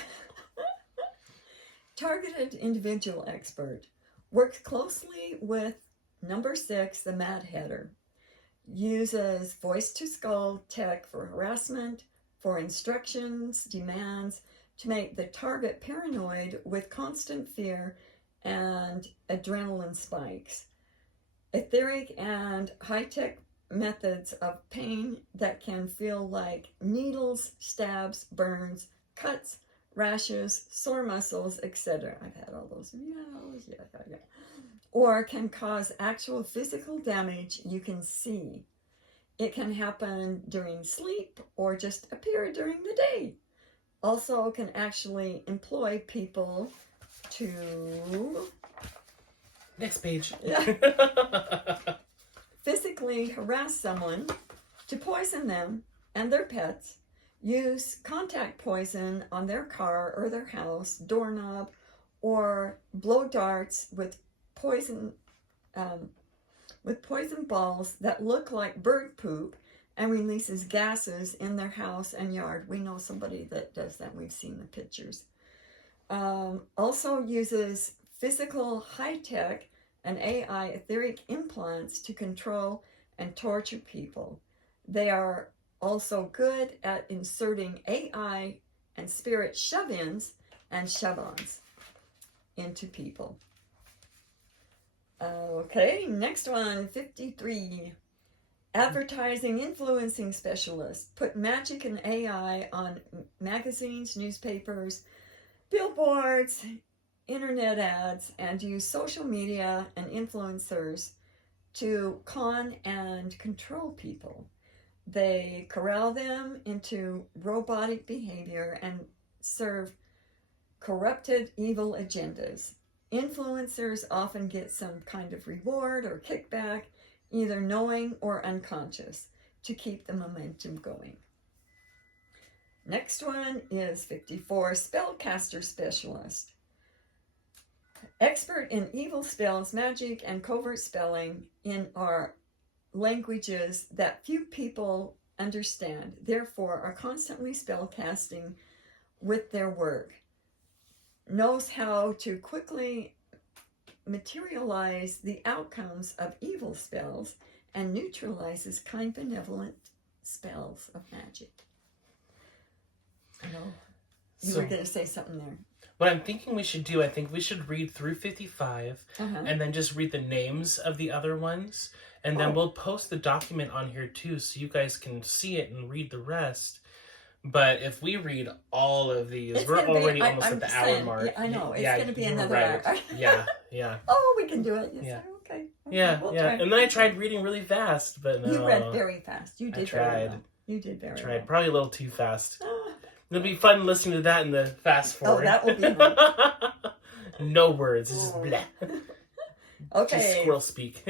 Targeted Individual Expert. Works closely with number 6, the Mad Hatter. Uses voice-to-skull tech for harassment, for instructions, demands, to make the target paranoid with constant fear and adrenaline spikes. Etheric and high-tech methods of pain that can feel like needles, stabs, burns, cuts, rashes, sore muscles, etc. I've had all those. Yeah. Or can cause actual physical damage you can see. It can happen during sleep or just appear during the day. Also can actually employ people to... Next page. Yeah. Physically harass someone, to poison them and their pets, use contact poison on their car or their house, doorknob, or blow darts with poison balls that look like bird poop and releases gases in their house and yard. We know somebody that does that. We've seen the pictures. Also uses physical high-tech and AI etheric implants to control and torture people. They are also good at inserting AI and spirit shove-ins and shove-ons into people. Okay, next one, 53. Advertising influencing specialist. Put magic and AI on magazines, newspapers, billboards, internet ads, and use social media and influencers to con and control people. They corral them into robotic behavior and serve corrupted, evil agendas. Influencers often get some kind of reward or kickback, either knowing or unconscious, to keep the momentum going. Next one is 54, Spellcaster Specialist. Expert in evil spells, magic, and covert spelling in our languages that few people understand, therefore are constantly spellcasting with their work. Knows how to quickly materialize the outcomes of evil spells and neutralizes kind, benevolent spells of magic. I know. You were going to say something there. What I'm thinking we should do, I think we should read through 55 and then just read the names of the other ones. And then we'll post the document on here too so you guys can see it and read the rest. But if we read all of these, It's we're gonna be- already I- almost I'm at the just hour saying, mark. yeah, I know, it's Yeah, gonna be you were another right. hour. Yeah. Oh, we can do it. Yes, Yeah. okay. Yeah, we'll yeah. try. And then I tried reading really fast, but no. You read very fast. You I did very tried. well. You did very Tried. well. Probably a little too fast. Ah. It'll be fun listening to that in the fast forward. that will be fun. No words. It's just Oh. bleh. Okay. Just squirrel speak.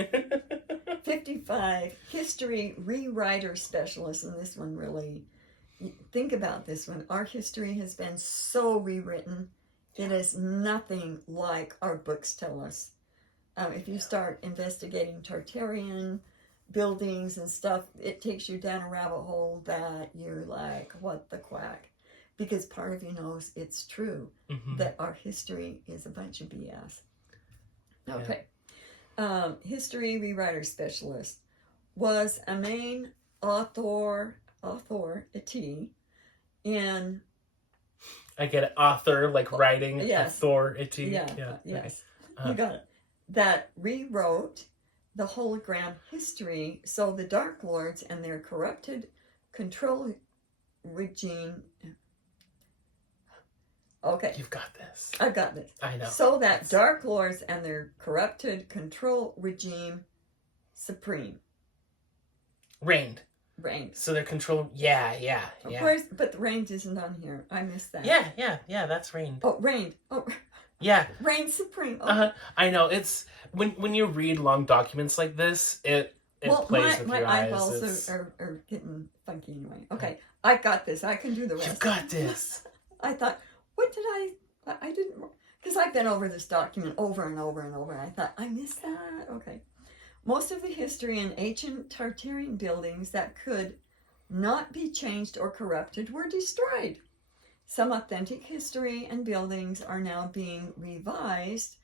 55, history rewriter specialist, and this one really, think about this one. Our history has been so rewritten. It is nothing like our books tell us. If you start investigating Tartarian buildings and stuff, it takes you down a rabbit hole that you're like, what the quack? Because part of you knows it's true, that our history is a bunch of BS. Okay. History rewriter specialist was a main authority in... I get it. Author, like writing, yes. authority. Yes. Okay. You got it. That rewrote the hologram history, so the Dark Lords and their corrupted control regime... Okay. You've got this. I've got this. I know. So that Dark Lords and their corrupted control regime supreme. Reigned. So they're controlling... Yeah. Of course, but the reigned isn't on here. I missed that. Yeah, that's reigned. Oh, reigned. Oh, yeah. reigned supreme. Oh. I know. It's... When you read long documents like this, it plays with my your eyes. eyeballs are getting funky anyway. Okay, I got this. I can do the rest. You've got this. I thought, what did I didn't... Because I've been over this document over and over and over. And I thought, I missed that. Okay. Most of the history in ancient Tartarian buildings that could not be changed or corrupted were destroyed. Some authentic history and buildings are now being revised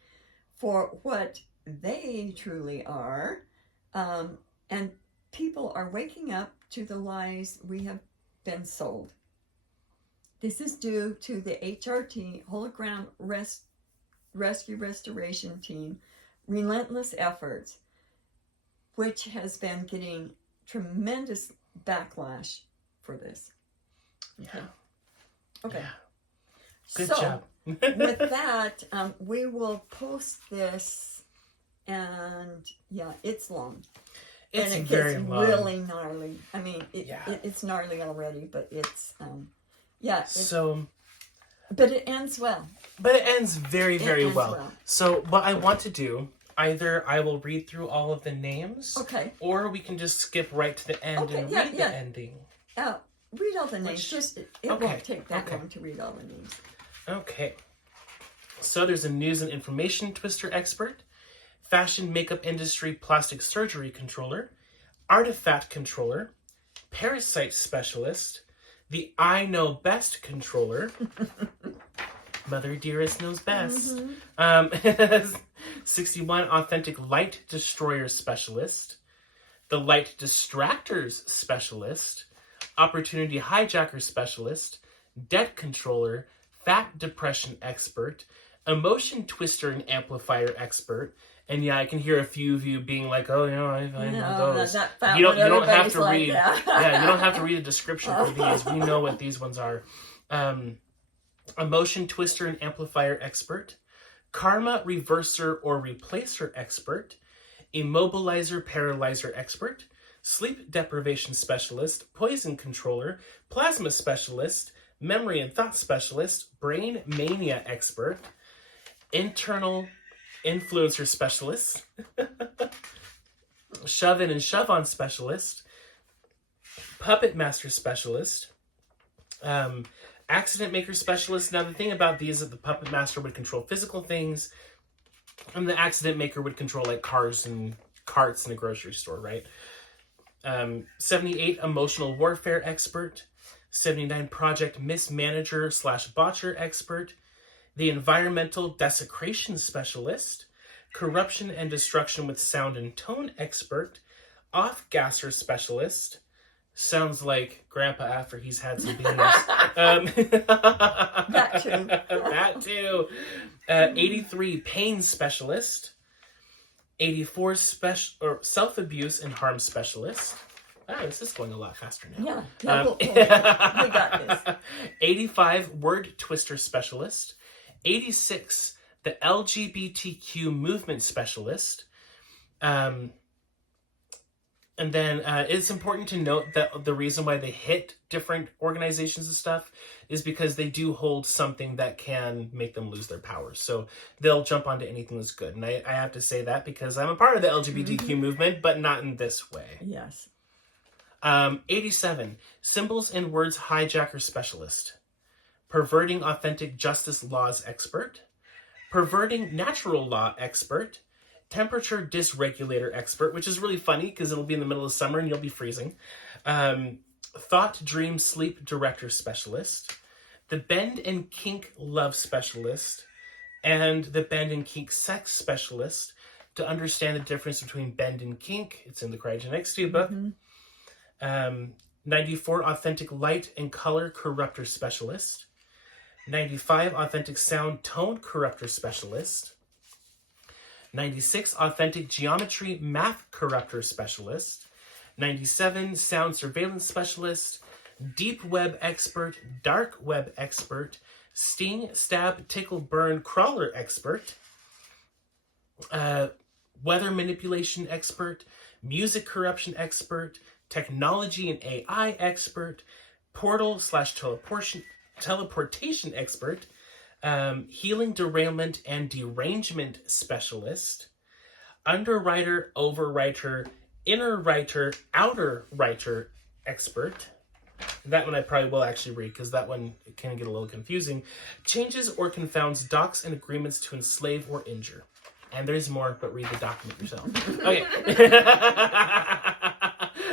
for what they truly are, and people are waking up to the lies we have been sold. This is due to the HRT, Hologram Rescue Restoration Team, relentless efforts, which has been getting tremendous backlash for this. Okay. Okay. Yeah. Good so, job. with that, we will post this, and yeah, it's long. It's and it very gets long. really gnarly. I mean, it's gnarly already, but it's but it ends well. But it ends very, very ends well. So what I want to do, either I will read through all of the names, or we can just skip right to the end and read the ending. Read all the names. It won't take that long to read all the names. Okay. So there's a news and information twister expert, fashion makeup industry plastic surgery controller, artifact controller, parasite specialist, the I know best controller. Mother dearest knows best. 61 authentic light destroyer specialist, the light distractors specialist, opportunity hijacker specialist, debt controller, fat depression expert, emotion twister and amplifier expert. And yeah, I can hear a few of you being like, "Oh, I know those." You don't have to read. Yeah, you don't have to read a description for these. We know what these ones are. Emotion twister and amplifier expert, karma reverser or replacer expert, immobilizer paralyzer expert, sleep deprivation specialist, poison controller, plasma specialist, memory and thought specialist, brain mania expert, internal influencer specialist, shove in and shove on specialist, puppet master specialist, accident maker specialist. Now the thing about these is that the puppet master would control physical things, and the accident maker would control like cars and carts in a grocery store, right? 78 emotional warfare expert, 79 project mismanager / botcher expert, the environmental desecration specialist, corruption and destruction with sound and tone expert, off-gasser specialist. Sounds like Grandpa after he's had some beers. That too. That too. 83 pain specialist, 84 self-abuse and harm specialist, Oh, this is going a lot faster now. Yeah, we got this. 85, word twister specialist. 86, the LGBTQ movement specialist. And then it's important to note that the reason why they hit different organizations and stuff is because they do hold something that can make them lose their powers. So they'll jump onto anything that's good. And I have to say that because I'm a part of the LGBTQ movement, but not in this way. Yes. 87, symbols and words hijacker specialist. Perverting authentic justice laws expert. Perverting natural law expert. Temperature dysregulator expert, which is really funny because it'll be in the middle of summer and you'll be freezing. Thought, dream, sleep director specialist. The bend and kink love specialist. And the bend and kink sex specialist. To understand the difference between bend and kink, it's in the Cryogenics 2 book. 94, authentic light and color corruptor specialist. 95, authentic sound tone corruptor specialist. 96, authentic geometry math corruptor specialist. 97, sound surveillance specialist. Deep web expert, dark web expert. Sting, stab, tickle, burn, crawler expert. Weather manipulation expert. Music corruption expert. Technology and AI expert. Portal/teleportation expert. Healing, derailment, and derangement specialist, underwriter, overwriter, inner writer, outer writer expert. That one I probably will actually read because that one can get a little confusing. Changes or confounds docs and agreements to enslave or injure. And there's more, but read the document yourself. Okay.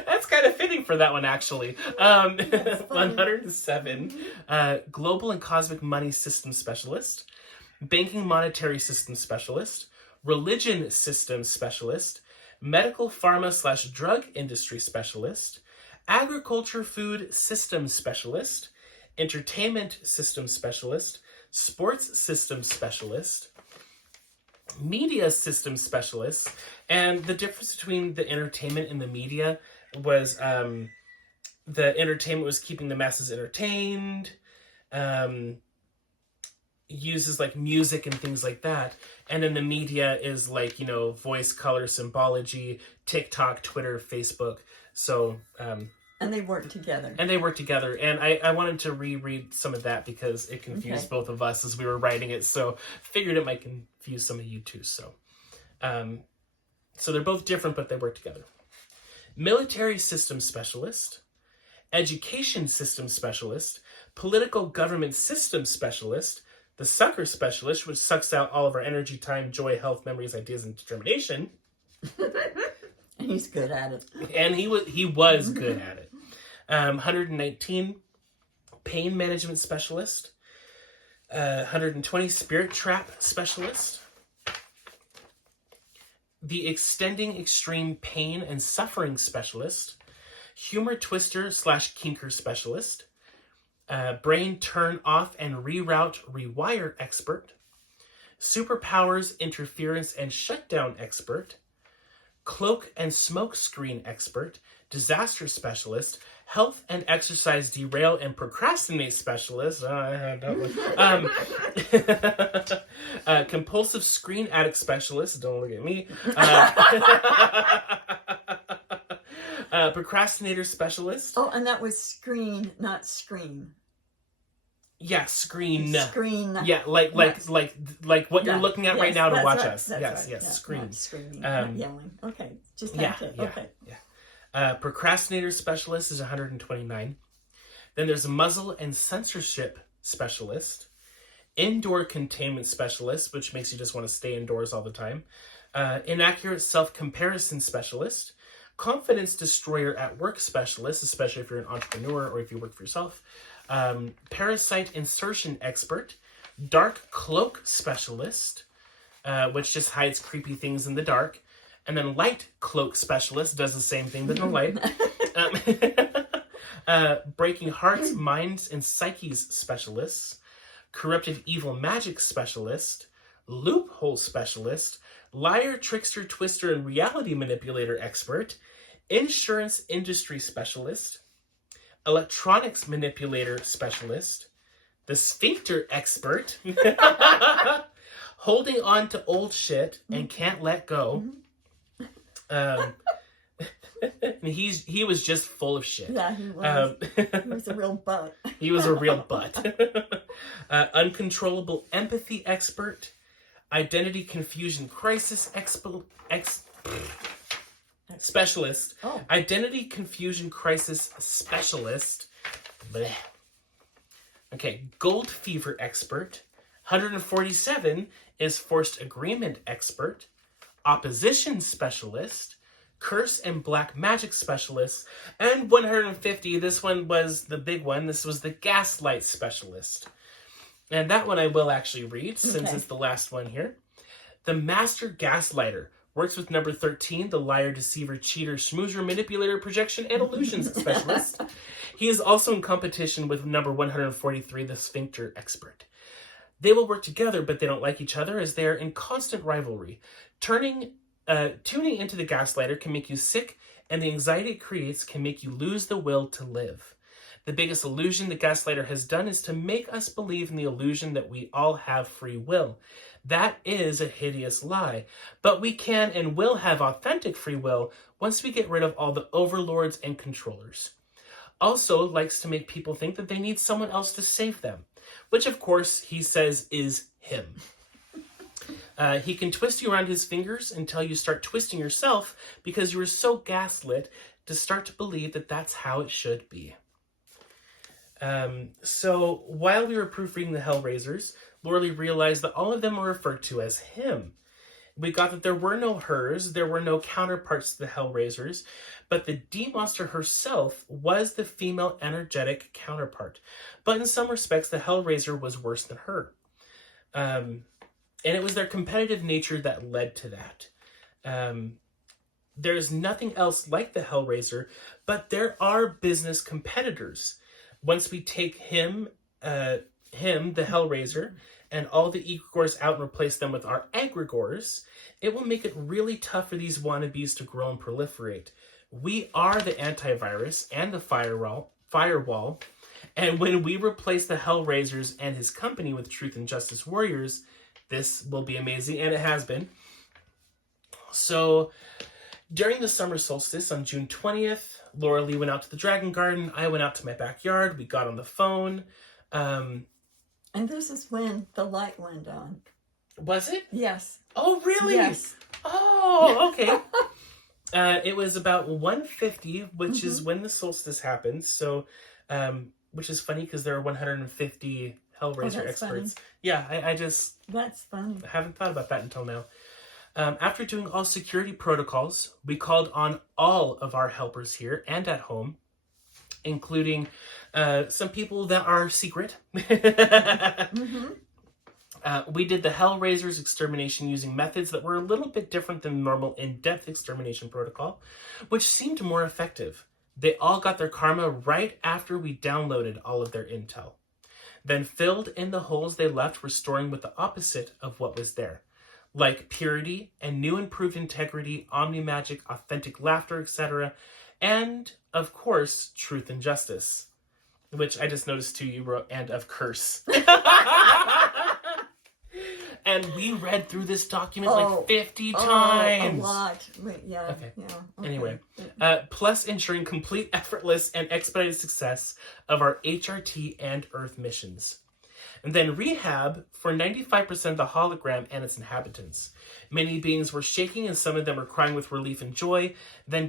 That's kind of fitting for that one, actually. 107, global and cosmic money system specialist, banking monetary system specialist, religion system specialist, medical pharma/drug industry specialist, agriculture food system specialist, entertainment system specialist, sports system specialist, media system specialist. And the difference between the entertainment and the media was the entertainment was keeping the masses entertained, uses like music and things like that, and then the media is like, you know, voice, color, symbology, TikTok, Twitter, Facebook. So and they work together. And I wanted to reread some of that because it confused both of us as we were writing it, so figured it might confuse some of you too. So so they're both different, but they work together. Military system specialist, education system specialist, political government system specialist, the sucker specialist, which sucks out all of our energy, time, joy, health, memories, ideas, and determination. And he's good at it. And he was good at it. 119, pain management specialist. 120, spirit trap specialist. The extending extreme pain and suffering specialist. Humor twister/kinker specialist. Brain turn off and rewire expert. Superpowers, interference, and shutdown expert. Cloak and smoke screen expert. Disaster specialist. Health and exercise derail and procrastinate specialist. Compulsive screen addict specialist. Don't look at me. Procrastinator specialist. Oh, and that was screen, not scream. Yeah, screen. Screen. Yeah, like what you're looking at right now to watch us. Yes, right. screen. Not screaming, not yelling. Okay, just have it. Okay. Procrastinator specialist is 129. Then there's muzzle and censorship specialist. Indoor containment specialist, which makes you just want to stay indoors all the time. Inaccurate self-comparison specialist. Confidence destroyer at work specialist, especially if you're an entrepreneur or if you work for yourself. Parasite insertion expert. Dark cloak specialist, which just hides creepy things in the dark. And then light cloak specialist does the same thing but no light. Breaking hearts, minds, and psyches specialists. Corrupted evil magic specialist. Loophole specialist. Liar, trickster, twister, and reality manipulator expert. insurance industry specialist, electronics manipulator specialist, the sphincter expert, holding on to old shit and can't let go. He was just full of shit. Yeah, he was. He was a real butt. He was a real butt. Uncontrollable empathy expert, identity confusion crisis specialist, identity confusion crisis specialist. Blech. Okay, gold fever expert. 147 is forced agreement expert, opposition specialist, curse and black magic specialist, and 150, this one was the big one, this was the gaslight specialist. And that one I will actually read, since it's the last one here. The master gaslighter works with number 13, the liar, deceiver, cheater, schmoozer, manipulator, projection, and illusions specialist. He is also in competition with number 143, the sphincter expert. They will work together, but they don't like each other as they are in constant rivalry. Tuning into the gaslighter can make you sick, and the anxiety it creates can make you lose the will to live. The biggest illusion the gaslighter has done is to make us believe in the illusion that we all have free will. That is a hideous lie, but we can and will have authentic free will once we get rid of all the overlords and controllers. Also likes to make people think that they need someone else to save them, which of course he says is him. He can twist you around his fingers until you start twisting yourself because you were so gaslit to start to believe that that's how it should be. So while we were proofreading the Hellraisers, Lorelei realized that all of them were referred to as him. We got that there were no hers, there were no counterparts to the Hellraisers, but the D-Monster herself was the female energetic counterpart. But in some respects, the Hellraiser was worse than her. And it was their competitive nature that led to that. There's nothing else like the Hellraiser, but there are business competitors. Once we take him, the Hellraiser, and all the egregores out and replace them with our egregores, it will make it really tough for these wannabes to grow and proliferate. We are the antivirus and the firewall, and when we replace the Hellraisers and his company with Truth and Justice Warriors, this will be amazing, and it has been. So, during the summer solstice on June 20th, Lorelei went out to the Dragon Garden, I went out to my backyard, we got on the phone. And this is when the light went on. Was it? Yes. Oh, really? Yes. Oh, okay. It was about 1:50, which is when the solstice happened. So, which is funny because there are 150 Hellraiser experts. Funny. Yeah, I just... That's funny. haven't thought about that until now. After doing all security protocols, we called on all of our helpers here and at home, including some people that are secret. We did the Hellraiser's extermination using methods that were a little bit different than the normal in-depth extermination protocol, which seemed more effective. They all got their karma right after we downloaded all of their intel. Then filled in the holes they left, restoring with the opposite of what was there, like purity and new improved integrity, omni-magic, authentic laughter, etc., and, of course, truth and justice. Which I just noticed too, you wrote, and of curse. And we read through this document like 50 times. A lot. Wait, yeah. Okay. Yeah, okay. Anyway, plus ensuring complete, effortless, and expedited success of our HRT and Earth missions. And then rehab for 95% of the hologram and its inhabitants. Many beings were shaking and some of them were crying with relief and joy. Then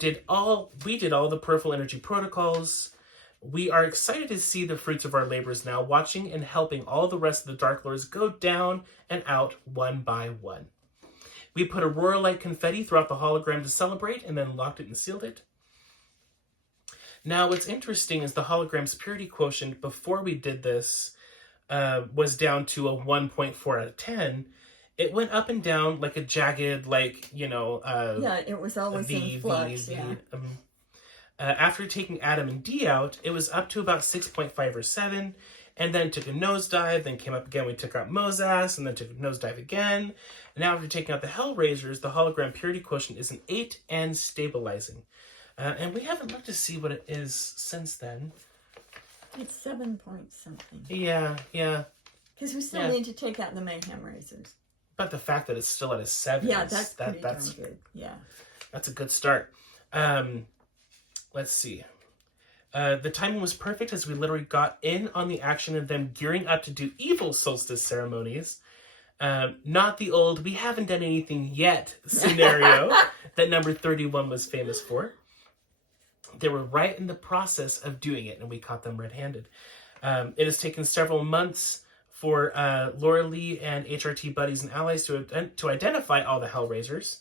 we did all the peripheral energy protocols. We are excited to see the fruits of our labors now, watching and helping all the rest of the Dark Lords go down and out one by one. We put aurora light confetti throughout the hologram to celebrate and then locked it and sealed it. Now, what's interesting is the hologram's purity quotient before we did this was down to a 1.4 out of 10. It went up and down like a jagged, yeah, it was always in flux, yeah. After taking Adam and D out, it was up to about 6.5 or 7, and then took a nosedive, then came up again. We took out Moses, and then took a nosedive again. And now after taking out the Hellraisers, the hologram purity quotient is an 8 and stabilizing. And we haven't looked to see what it is since then. It's 7 point something. Yeah. Because we still need to take out the mayhem razors. But the fact that it's still at a 7, that's pretty darn good. Yeah, that's a good start. Let's see. The timing was perfect as we literally got in on the action of them gearing up to do evil solstice ceremonies. Not the old "we haven't done anything yet" scenario that number 31 was famous for. They were right in the process of doing it, and we caught them red-handed. It has taken several months for Laura Lee and HRT buddies and allies to identify all the Hellraisers.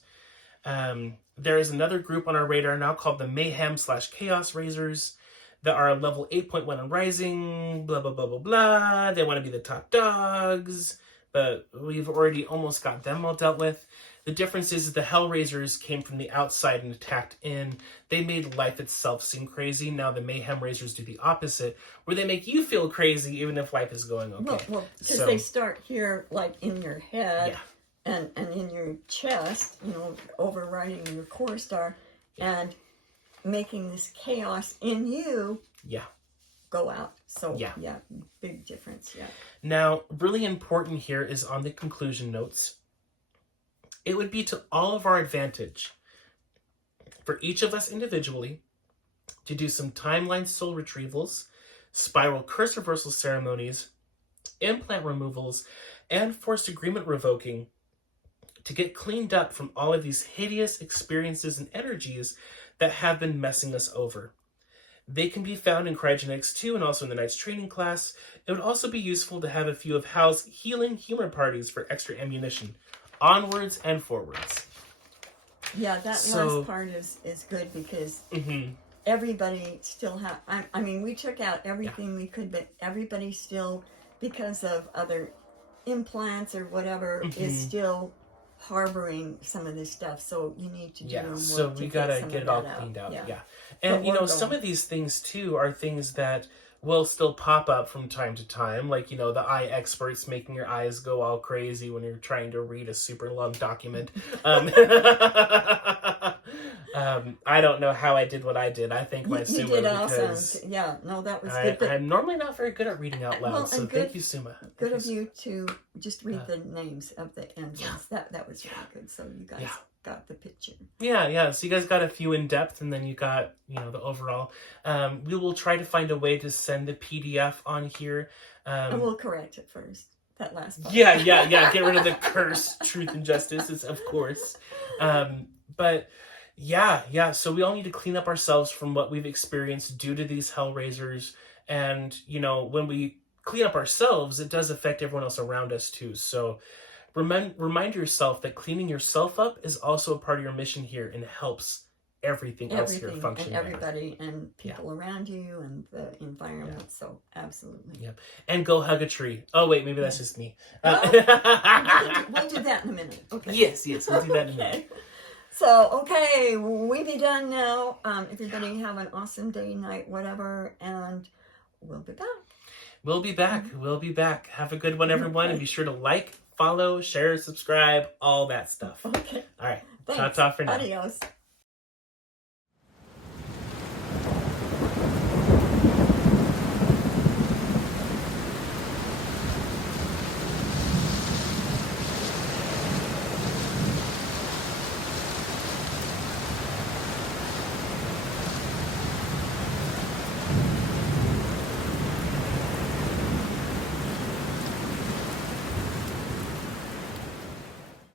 There is another group on our radar now called the Mayhem/Chaos Raisers that are level 8.1 and rising, blah, blah, blah, blah, blah. They want to be the top dogs, but we've already almost got them all dealt with. The difference is the Hellraisers came from the outside and attacked in. They made life itself seem crazy. Now the Mayhem Raisers do the opposite, where they make you feel crazy even if life is going okay. Well, because they start here, like, in your head and in your chest, overriding your core star, and making this chaos in you go out. So, big difference, Now, really important here is on the conclusion notes. It would be to all of our advantage for each of us individually to do some timeline soul retrievals, spiral curse reversal ceremonies, implant removals, and forced agreement revoking to get cleaned up from all of these hideous experiences and energies that have been messing us over. They can be found in Cryogenics 2 and also in the Knight's training class. It would also be useful to have a few of Hal's healing humor parties for extra ammunition. Onwards and forwards. Yeah, that last part is good because everybody still we took out everything we could, but everybody still, because of other implants or whatever, is still harboring some of this stuff. So you need to do more so we gotta get it all cleaned out. And some of these things too are things that will still pop up from time to time, like, the eye experts making your eyes go all crazy when you're trying to read a super long document. I don't know how I did what I did. I thank my Suma. You did awesome. Yeah, no, that was good. I'm normally not very good at reading out loud, so thank you, Suma. Good of you to just read the names of the endings. That was really good. So you guys got the picture. Yeah. So you guys got a few in depth, and then you got, the overall. We will try to find a way to send the PDF on here. And we'll correct it first. That last part. Yeah. Get rid of the curse, truth and justice, of course. But yeah. So we all need to clean up ourselves from what we've experienced due to these Hellraisers. And, when we clean up ourselves, it does affect everyone else around us too. So remind yourself that cleaning yourself up is also a part of your mission here and helps everything else here function. And everybody and people around you and the environment. So absolutely. Yep. And go hug a tree. Oh wait, maybe that's just me. We'll do that in a minute. Okay. Yes, we'll do that in a minute. So, we be done now. Everybody have an awesome day, night, whatever, and we'll be back. We'll be back. Have a good one, everyone, and be sure to like, follow, share, subscribe, all that stuff. Okay. All right. Thanks. Ta-ta for now. Adios.